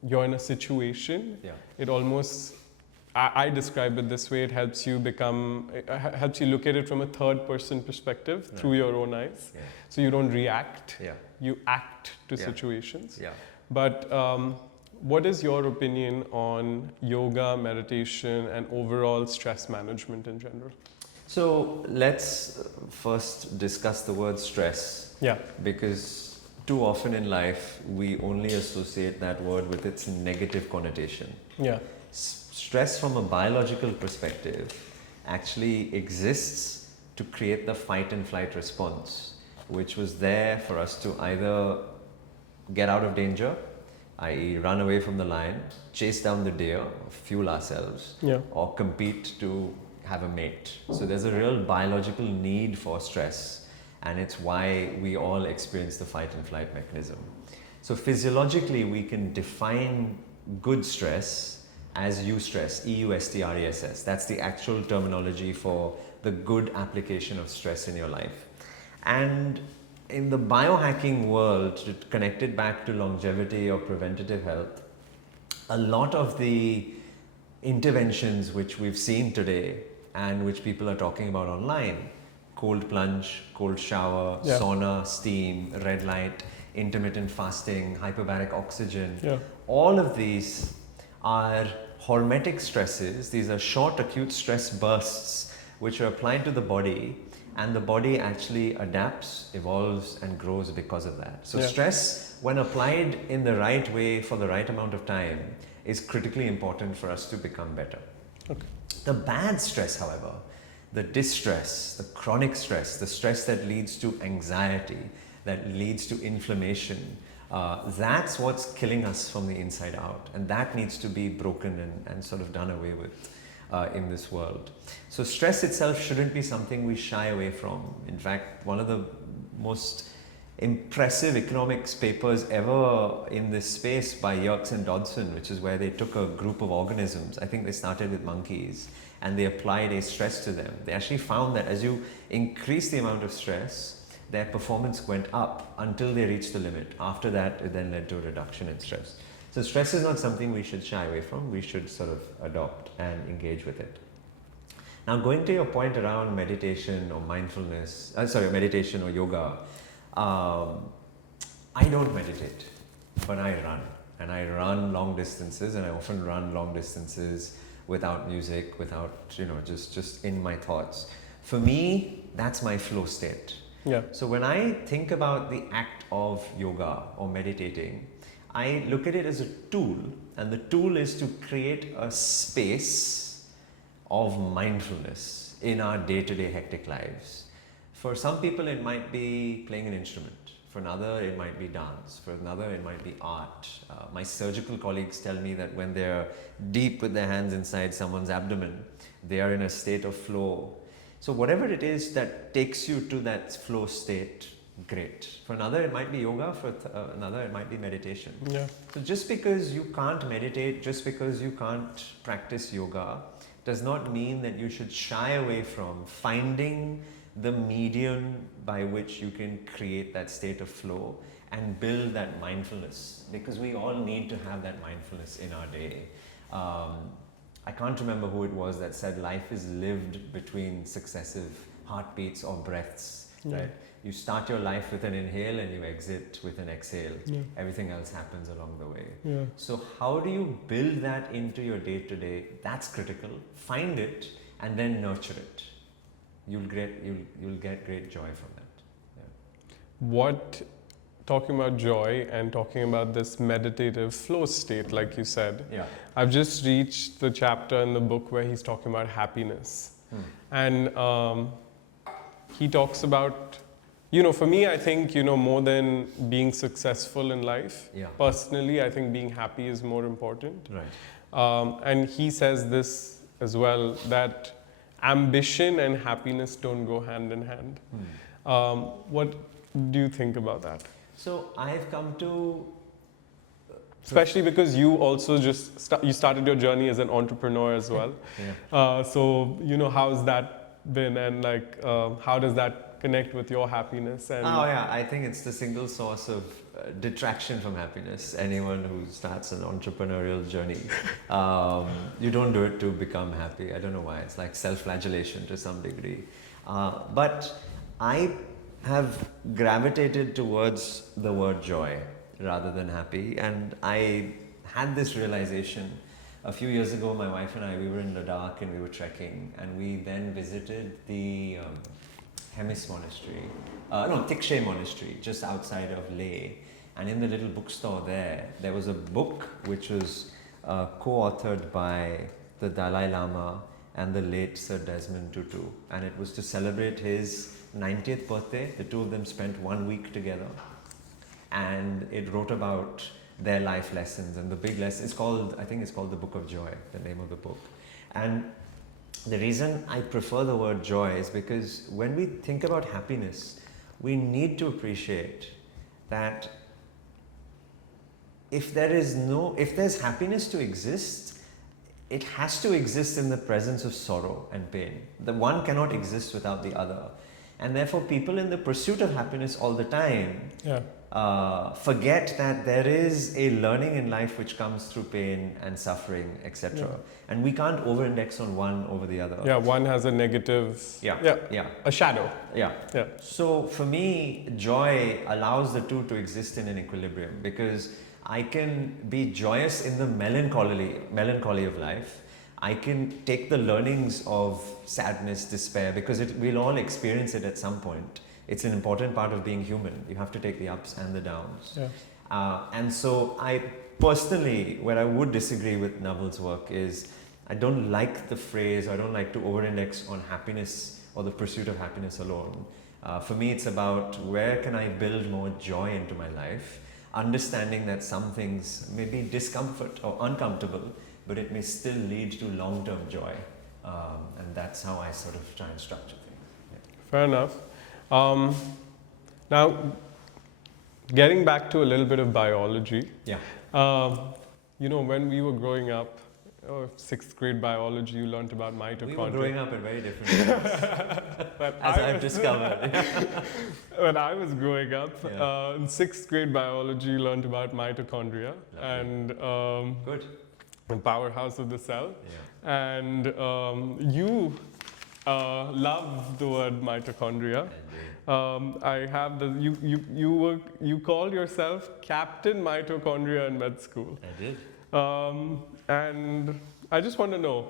you're in a situation, Yeah. it almost, I describe it this way, it helps you helps you look at it from a third person perspective through your own eyes. Yeah. So you don't react, Yeah. you act to Yeah. situations. Yeah. But what is your opinion on yoga, meditation, and overall stress management in general? So let's first discuss the word stress. Yeah. Because too often in life, we only associate that word with its negative connotation. Yeah. Stress from a biological perspective actually exists to create the fight and flight response, which was there for us to either get out of danger, i.e. run away from the lion, chase down the deer, fuel ourselves, or compete to have a mate. So there's a real biological need for stress, and it's why we all experience the fight and flight mechanism. So physiologically, we can define good stress as eustress, E-U-S-T-R-E-S-S. That's the actual terminology for the good application of stress in your life. And in the biohacking world, connected back to longevity or preventative health, a lot of the interventions which we've seen today and which people are talking about online, cold plunge, cold shower, sauna, steam, red light, intermittent fasting, hyperbaric oxygen, all of these are hormetic stresses. These are short acute stress bursts which are applied to the body, and the body actually adapts, evolves, and grows because of that. So stress, when applied in the right way for the right amount of time, is critically important for us to become better. Okay. The bad stress, however, the distress, the chronic stress, the stress that leads to anxiety, that leads to inflammation, that's what's killing us from the inside out, and that needs to be broken and sort of done away with in this world. So stress itself shouldn't be something we shy away from. In fact, one of the most impressive economics papers ever in this space by Yerkes and Dodson, which is where they took a group of organisms, I think they started with monkeys, and they applied a stress to them. They actually found that as you increase the amount of stress, their performance went up until they reached the limit. After that, it then led to a reduction in stress. So stress is not something we should shy away from. We should sort of adopt and engage with it. Now, going to your point around meditation or mindfulness, meditation or yoga, I don't meditate, but I run. and I run long distances, and I often run long distances without music, without, just in my thoughts. For me, that's my flow state. Yeah. So when I think about the act of yoga or meditating, I look at it as a tool, and the tool is to create a space of mindfulness in our day-to-day hectic lives. For some people, it might be playing an instrument. For another, it might be dance. For another, it might be art. My surgical colleagues tell me that when they're deep with their hands inside someone's abdomen, they are in a state of flow. So whatever it is that takes you to that flow state, great. For another, it might be yoga. For another, it might be meditation. Yeah. So just because you can't meditate, just because you can't practice yoga, does not mean that you should shy away from finding the medium by which you can create that state of flow and build that mindfulness, because we all need to have that mindfulness in our day. I can't remember who it was that said life is lived between successive heartbeats or breaths, right? You start your life with an inhale and you exit with an exhale. Yeah. Everything else happens along the way. Yeah. So how do you build that into your day-to-day? That's critical. Find it and then nurture it. You'll get great joy from that. Talking about joy and talking about this meditative flow state, like you said, I've just reached the chapter in the book where he's talking about happiness. And he talks about, for me, I think, more than being successful in life, personally, I think being happy is more important. Right. And he says this as well, that ambition and happiness don't go hand in hand. What do you think about that? So I have come to... Especially because you also you started your journey as an entrepreneur as well. So, how's that been, and how does that connect with your happiness? And I think it's the single source of detraction from happiness. Anyone who starts an entrepreneurial journey, you don't do it to become happy. I don't know why. It's like self-flagellation to some degree. But I have gravitated towards the word joy rather than happy, and I had this realization a few years ago. My wife and I, we were in Ladakh and we were trekking, and we then visited the Hemis monastery, Tikshe monastery, just outside of Leh. And in the little bookstore there was a book which was co-authored by the Dalai Lama and the late Sir Desmond Tutu, and it was to celebrate his 90th birthday. The two of them spent 1 week together, and it wrote about their life lessons, and the big lesson I think it's called The Book of Joy, the name of the book. And the reason I prefer the word joy is because when we think about happiness, we need to appreciate that if there's happiness to exist, it has to exist in the presence of sorrow and pain. The one cannot exist without the other. And therefore, people in the pursuit of happiness all the time forget that there is a learning in life which comes through pain and suffering, etc. And we can't over-index on one over the other. Yeah, one has a negative, a shadow. So for me, joy allows the two to exist in an equilibrium, because I can be joyous in the melancholy of life. I can take the learnings of sadness, despair, because we'll all experience it at some point. It's an important part of being human. You have to take the ups and the downs. And so I personally, where I would disagree with Naval's work is, I don't like the phrase, or I don't like to over-index on happiness or the pursuit of happiness alone. For me, it's about where can I build more joy into my life, understanding that some things may be discomfort or uncomfortable, but it may still lead to long-term joy. And that's how I sort of try and structure things. Fair enough. Now, getting back to a little bit of biology. When we were growing up, 6th grade biology, you learned about mitochondria. We were growing up at very different ages, as I've discovered. When I was growing up, in 6th grade biology, you learned about mitochondria. And the powerhouse of the cell. And you love the word mitochondria. I have the you called yourself Captain Mitochondria in med school. I did. And I just want to know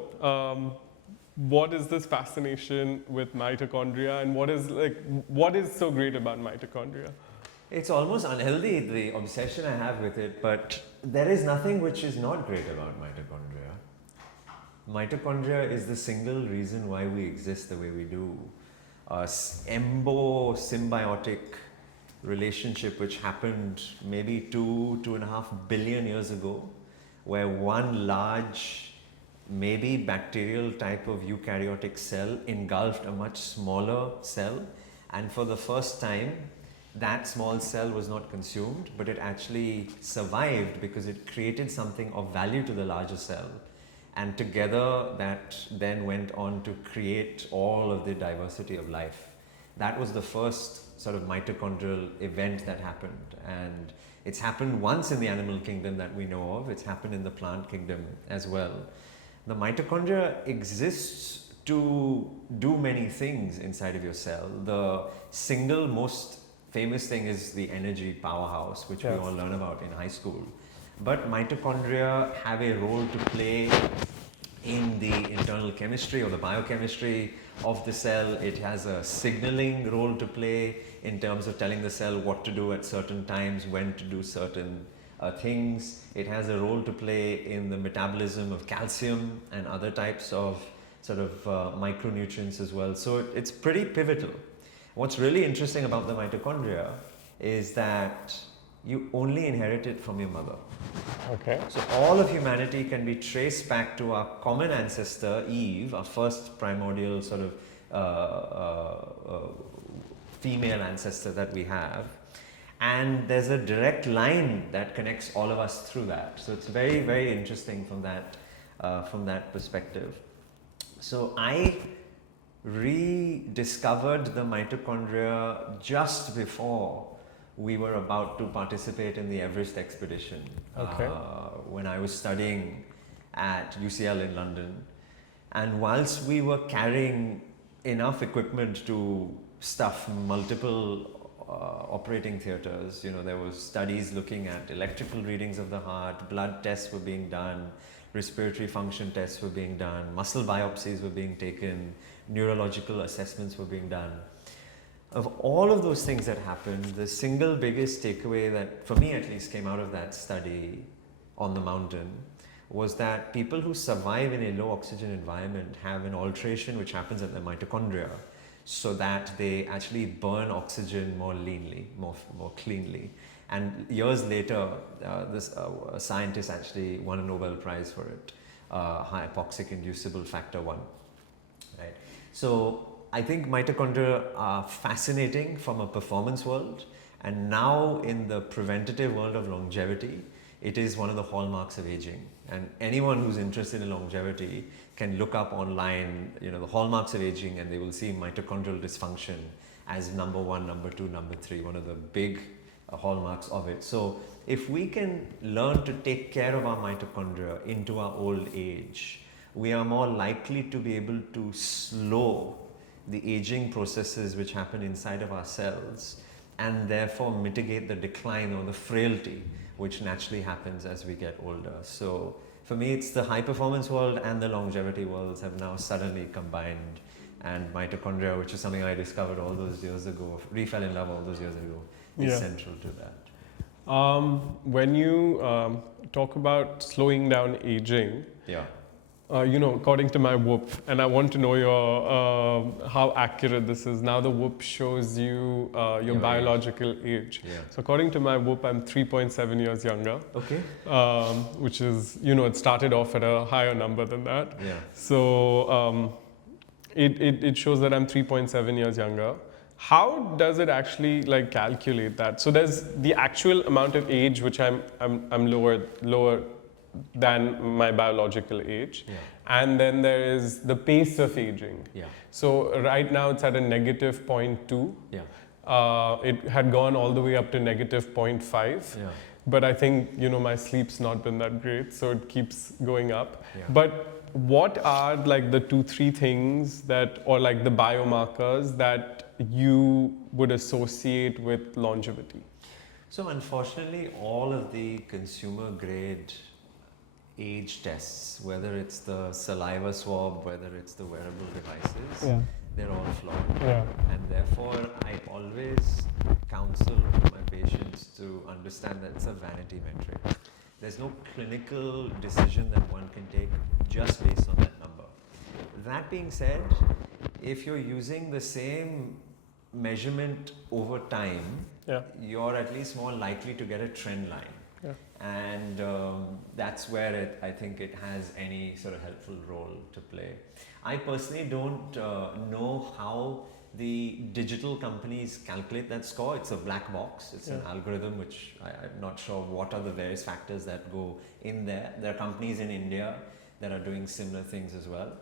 what is this fascination with mitochondria, and what is so great about mitochondria? It's almost unhealthy, the obsession I have with it, but there is nothing which is not great about mitochondria. Mitochondria is the single reason why we exist the way we do. Symbiotic relationship which happened maybe 2.5 billion years ago, where one large, maybe bacterial type of eukaryotic cell engulfed a much smaller cell, and for the first time that small cell was not consumed, but it actually survived because it created something of value to the larger cell. And together that then went on to create all of the diversity of life. That was the first sort of mitochondrial event that happened. And it's happened once in the animal kingdom that we know of. It's happened in the plant kingdom as well. The mitochondria exists to do many things inside of your cell. The single most famous thing is the energy powerhouse, which we all learn about in high school. But mitochondria have a role to play in the internal chemistry or the biochemistry of the cell. It has a signaling role to play in terms of telling the cell what to do at certain times, when to do certain things. It has a role to play in the metabolism of calcium and other types of sort of micronutrients as well. So it's pretty pivotal. What's really interesting about the mitochondria is that you only inherit it from your mother. Okay. So all of humanity can be traced back to our common ancestor, Eve, our first primordial sort of female ancestor that we have. And there's a direct line that connects all of us through that. So it's very, very interesting from that perspective. So I rediscovered the mitochondria just before we were about to participate in the Everest expedition. Okay. When I was studying at UCL in London. And whilst we were carrying enough equipment to stuff multiple operating theaters, you know, there was studies looking at electrical readings of the heart, blood tests were being done, respiratory function tests were being done, muscle biopsies were being taken, neurological assessments were being done. Of all of those things that happened, the single biggest takeaway that, for me at least, came out of that study on the mountain was that people who survive in a low oxygen environment have an alteration which happens at the mitochondria, so that they actually burn oxygen more leanly, more cleanly. And years later, a scientist actually won a Nobel Prize for it, high hypoxic inducible factor 1. Right? So I think mitochondria are fascinating from a performance world, and now in the preventative world of longevity, it is one of the hallmarks of aging. And anyone who's interested in longevity can look up online, you know, the hallmarks of aging, and they will see mitochondrial dysfunction as number 1, number 2, number 3, one of the big hallmarks of it. So if we can learn to take care of our mitochondria into our old age, we are more likely to be able to slow the aging processes which happen inside of our cells, and therefore mitigate the decline or the frailty which naturally happens as we get older. So for me, it's the high performance world and the longevity worlds have now suddenly combined, and mitochondria, which is something I discovered all those years ago, fell in love all those years ago, is central to that. When you talk about slowing down aging, you know, according to my Whoop, and I want to know your how accurate this is. Now the Whoop shows you your biological age. So according to my Whoop, I'm 3.7 years younger. Okay. Which is, you know, it started off at a higher number than that. So it shows that I'm 3.7 years younger. How does it actually like calculate that? So there's the actual amount of age which I'm lower than my biological age, and then there is the pace of aging. So right now it's at a -0.2. It had gone all the way up to -0.5. but I think, you know, my sleep's not been that great, so it keeps going up. Yeah. But what are like the 2-3 things that, or like the biomarkers that you would associate with longevity? So unfortunately, all of the consumer grade age tests, whether it's the saliva swab, whether it's the wearable devices, they're all flawed. And therefore, I always counsel my patients to understand that it's a vanity metric. There's no clinical decision that one can take just based on that number. That being said, if you're using the same measurement over time, you're at least more likely to get a trend line. And that's where I think it has any sort of helpful role to play. I personally don't know how the digital companies calculate that score. It's a black box. It's an algorithm which I'm not sure what are the various factors that go in there. There are companies in India that are doing similar things as well.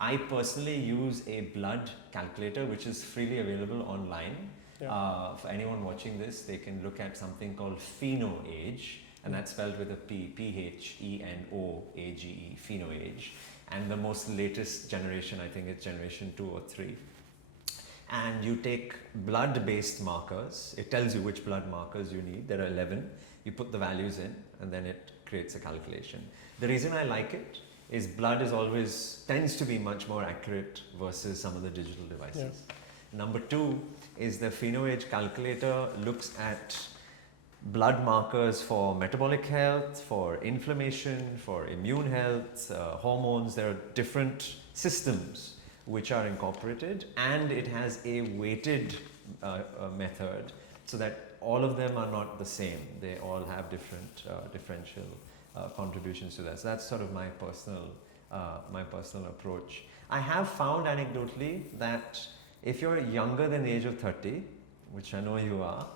I personally use a blood calculator which is freely available online. For anyone watching this, they can look at something called PhenoAge, and that's spelled with a P, P-H-E-N-O-A-G-E, PhenoAge. And the most latest generation, I think it's generation 2 or 3. And you take blood-based markers. It tells you which blood markers you need. There are 11. You put the values in, and then it creates a calculation. The reason I like it is blood is always, tends to be much more accurate versus some of the digital devices. Number 2 is the PhenoAge calculator looks at blood markers for metabolic health, for inflammation, for immune health, hormones. There are different systems which are incorporated, and it has a weighted method so that all of them are not the same. They all have different differential contributions to that. So that's sort of my personal approach. I have found anecdotally that if you're younger than the age of 30, which I know you are,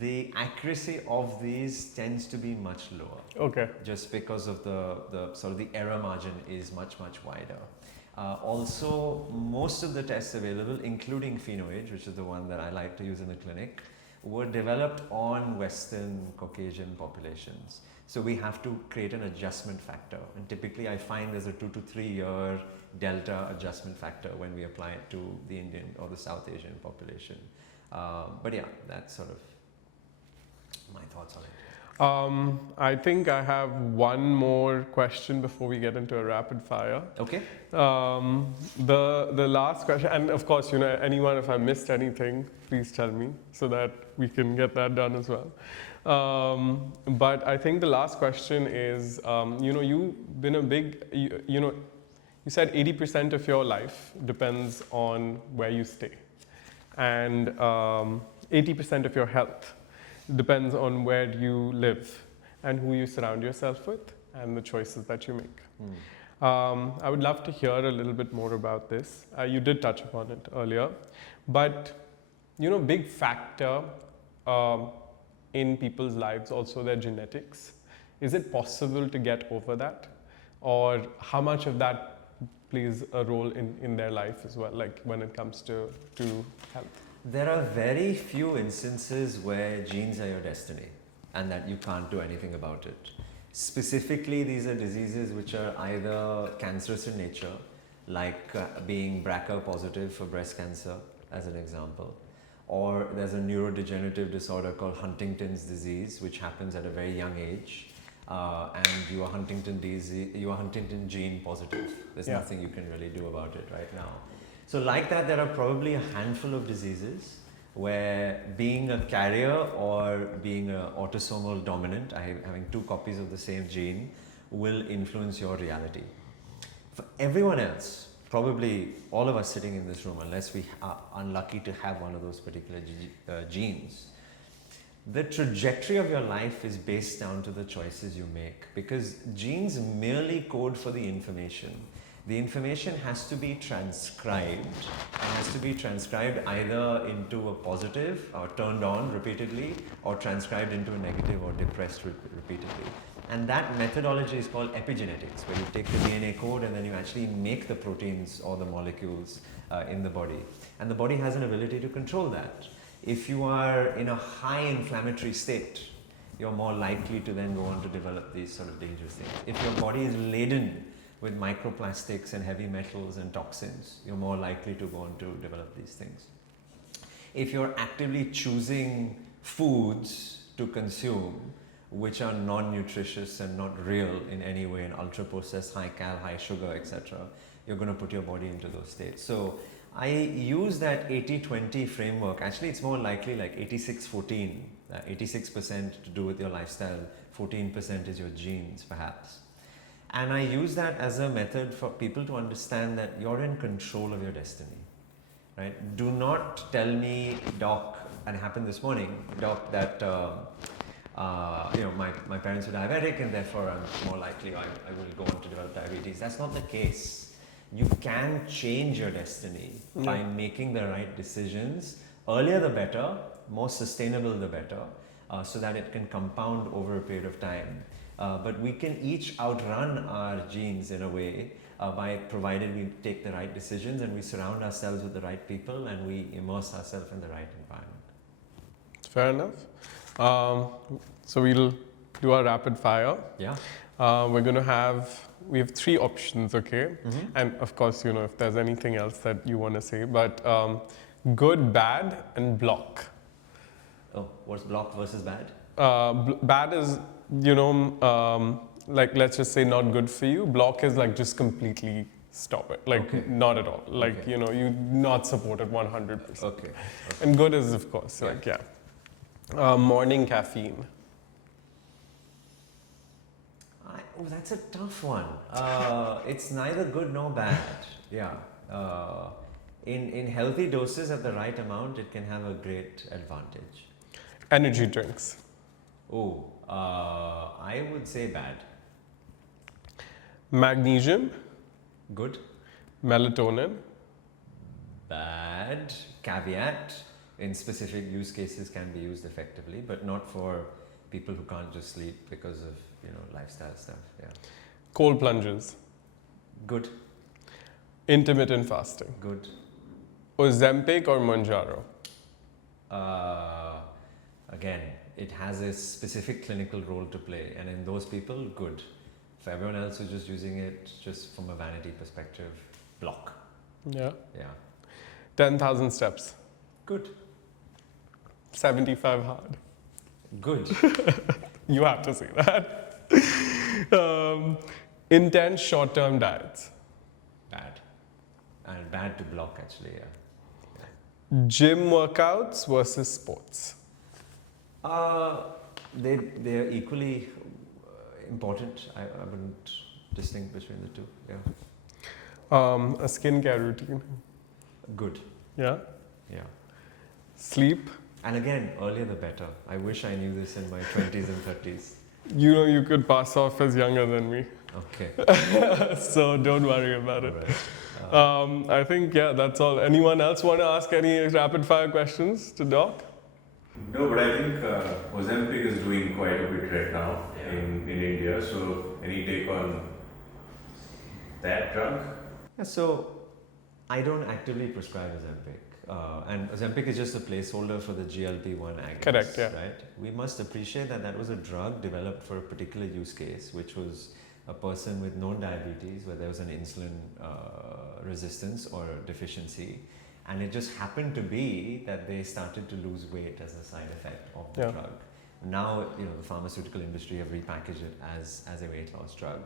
the accuracy of these tends to be much lower. Okay. Just because of the sort of the error margin is much wider. Also, most of the tests available, including PhenoAge, which is the one that I like to use in the clinic, were developed on Western Caucasian populations. So we have to create an adjustment factor, and typically I find there's a 2 to 3 year delta adjustment factor when we apply it to the Indian or the South Asian population. But yeah, that's sort of my thoughts on it. I think I have one more question before we get into a rapid fire. Okay. The last question, and of course, you know, anyone, if I missed anything, please tell me so that we can get that done as well. But I think the last question is, you know, you've been a big, you know, you said 80% of your life depends on where you stay, and 80% of your health depends on where you live and who you surround yourself with and the choices that you make. I would love to hear a little bit more about this. You did touch upon it earlier, but you know, big factor in people's lives also their genetics. Is it possible to get over that, or how much of that plays a role in their life as well, like when it comes to health? There are very few instances where genes are your destiny and that you can't do anything about it. Specifically, these are diseases which are either cancerous in nature, like being BRCA positive for breast cancer, as an example, or there's a neurodegenerative disorder called Huntington's disease, which happens at a very young age, and you are Huntington gene positive. There's nothing you can really do about it right now. So like that, there are probably a handful of diseases where being a carrier or being an autosomal dominant, having 2 copies of the same gene, will influence your reality. For everyone else, probably all of us sitting in this room, unless we are unlucky to have one of those particular genes, the trajectory of your life is based down to the choices you make, because genes merely code for the information. The information has to be transcribed, and has to be transcribed either into a positive or turned on repeatedly, or transcribed into a negative or depressed repeatedly. And that methodology is called epigenetics, where you take the DNA code and then you actually make the proteins or the molecules in the body. And the body has an ability to control that. If you are in a high inflammatory state, you're more likely to then go on to develop these sort of dangerous things. If your body is laden with microplastics and heavy metals and toxins, you're more likely to go on to develop these things. If you're actively choosing foods to consume which are non-nutritious and not real in any way, and ultra-processed, high-cal, high-sugar, etc., you're going to put your body into those states. So I use that 80-20 framework. Actually, it's more likely like 86-14, 86% to do with your lifestyle, 14% is your genes, perhaps. And I use that as a method for people to understand that you're in control of your destiny, right? Do not tell me, doc, and it happened this morning, doc, that my parents are diabetic and therefore I'm more likely I will go on to develop diabetes. That's not the case. You can change your destiny by making the right decisions. Earlier the better, more sustainable the better, so that it can compound over a period of time. But we can each outrun our genes in a way by provided we take the right decisions and we surround ourselves with the right people and we immerse ourselves in the right environment. Fair enough. So we'll do our rapid fire. Yeah. We have 3 options, okay? And of course, if there's anything else that you want to say, but good, bad, and block. Oh, what's block versus bad? Bad is, like let's just say not good for you. Block is like just completely stop it, like not at all. Like, you not support it 100%. Okay. And good is, of course, morning caffeine. That's a tough one. It's neither good nor bad. Yeah. In healthy doses at the right amount, it can have a great advantage. Energy drinks. Oh, I would say bad. Magnesium. Good. Melatonin. Bad. Caveat, in specific use cases can be used effectively, but not for people who can't just sleep because of lifestyle stuff. Yeah. Cold plunges. Good. Intermittent fasting. Good. Ozempic or Mounjaro? Again, it has a specific clinical role to play, and in those people, good. For everyone else who's just using it just from a vanity perspective, block. Yeah. Yeah. 10,000 steps. Good. 75 hard. Good. You have to say that. Intense short-term diets. Bad. And bad to block, actually, yeah. Gym workouts versus sports. They're equally important. I wouldn't distinguish between the two. Yeah. A skincare routine. Good. Yeah. Yeah. Sleep. And again, earlier the better. I wish I knew this in my 20s and 30s. You could pass off as younger than me. Okay. So don't worry about it. Right. I think, that's all. Anyone else want to ask any rapid fire questions to Doc? No, but I think Ozempic is doing quite a bit right now in India. So any take on that drug? So I don't actively prescribe Ozempic. And Ozempic is just a placeholder for the GLP-1 agonist. Correct, yeah. Right? We must appreciate that was a drug developed for a particular use case, which was a person with known diabetes where there was an insulin resistance or deficiency. And it just happened to be that they started to lose weight as a side effect of the drug. Now, the pharmaceutical industry have repackaged it as a weight loss drug.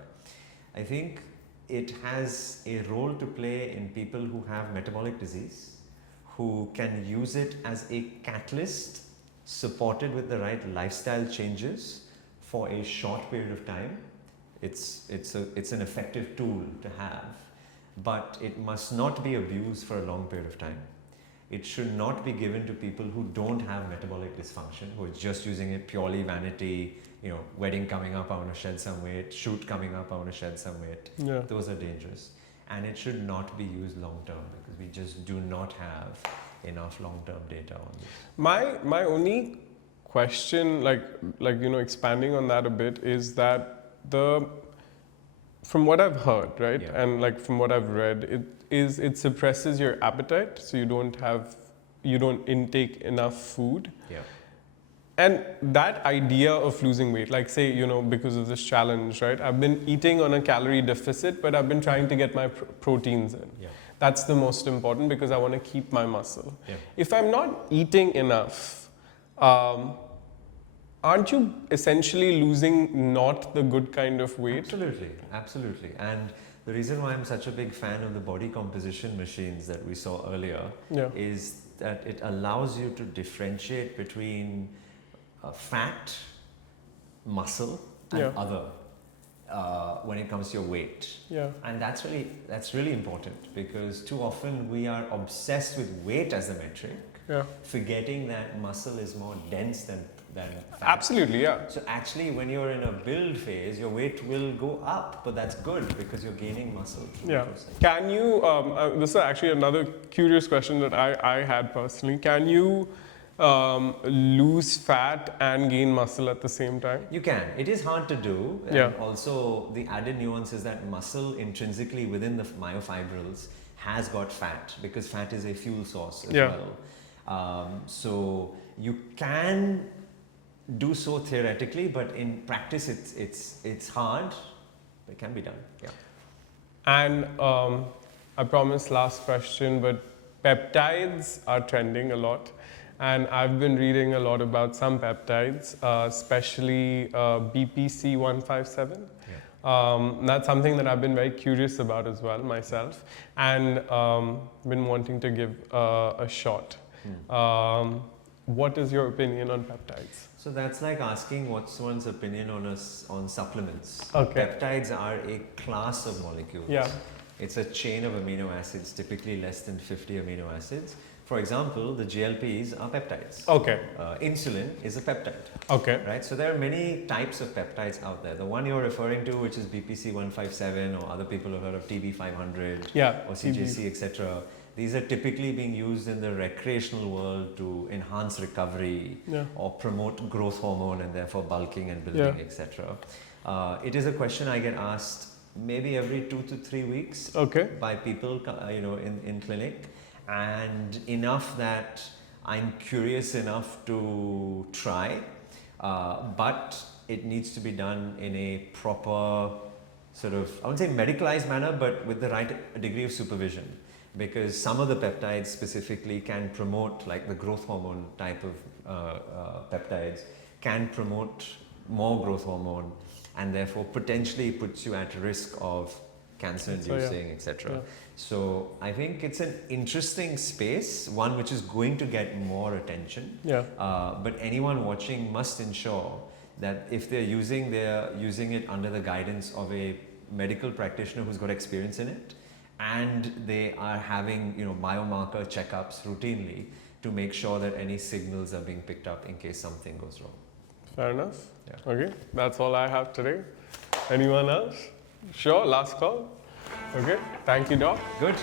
I think it has a role to play in people who have metabolic disease, who can use it as a catalyst supported with the right lifestyle changes for a short period of time. It's an effective tool to have, but it must not be abused for a long period of time. It should not be given to people who don't have metabolic dysfunction, who are just using it purely vanity, wedding coming up, I want to shed some weight, shoot coming up, I want to shed some weight. Yeah. Those are dangerous. And it should not be used long term because we just do not have enough long term data on this. My only question, expanding on that a bit, is that from what I've heard, right, and from what I've read, it suppresses your appetite, so you don't intake enough food. Yeah. And that idea of losing weight, like say, because of this challenge, right? I've been eating on a calorie deficit, but I've been trying to get my proteins in. Yeah. That's the most important because I want to keep my muscle. Yeah. If I'm not eating enough, aren't you essentially losing not the good kind of weight? Absolutely, absolutely. And the reason why I'm such a big fan of the body composition machines that we saw earlier is that it allows you to differentiate between fat, muscle, and other when it comes to your weight. Yeah. And that's really important because too often we are obsessed with weight as a metric, forgetting that muscle is more dense than fat. Absolutely, yeah. So actually when you're in a build phase, your weight will go up, but that's good because you're gaining muscle. Yeah. Can you, this is actually another curious question that I had personally. Can you lose fat and gain muscle at the same time? You can. It is hard to do. And Yeah. also the added nuance is that muscle intrinsically within the myofibrils has got fat because fat is a fuel source as well. So you can do so theoretically, but in practice it's hard, but it can be done. Yeah. And I promise last question, but peptides are trending a lot. And I've been reading a lot about some peptides, especially BPC 157. That's something that I've been very curious about as well myself, and been wanting to give a shot. What is your opinion on peptides? So that's like asking what's one's opinion on supplements. Okay. Peptides are a class of molecules. Yeah. It's a chain of amino acids, typically less than 50 amino acids. For example, the GLPs are peptides. Okay. Insulin is a peptide. Okay. Right? So there are many types of peptides out there. The one you're referring to, which is BPC 157, or other people have heard of TB 500, or CJC, etc. These are typically being used in the recreational world to enhance recovery or promote growth hormone and therefore bulking and building, etc. It is a question I get asked maybe every 2 to 3 weeks by people, in clinic, and enough that I'm curious enough to try, but it needs to be done in a proper sort of, I wouldn't say medicalized manner, but with the right degree of supervision. Because some of the peptides specifically can promote, like the growth hormone type of peptides, can promote more growth hormone and therefore potentially puts you at risk of cancer inducing, etc. So I think it's an interesting space, one which is going to get more attention. But anyone watching must ensure that if they're using it under the guidance of a medical practitioner who's got experience in it, and they are having biomarker checkups routinely to make sure that any signals are being picked up in case something goes wrong. Fair enough. Okay, that's all I have today. Anyone else? Sure, last call. Okay, thank you, Doc. Good.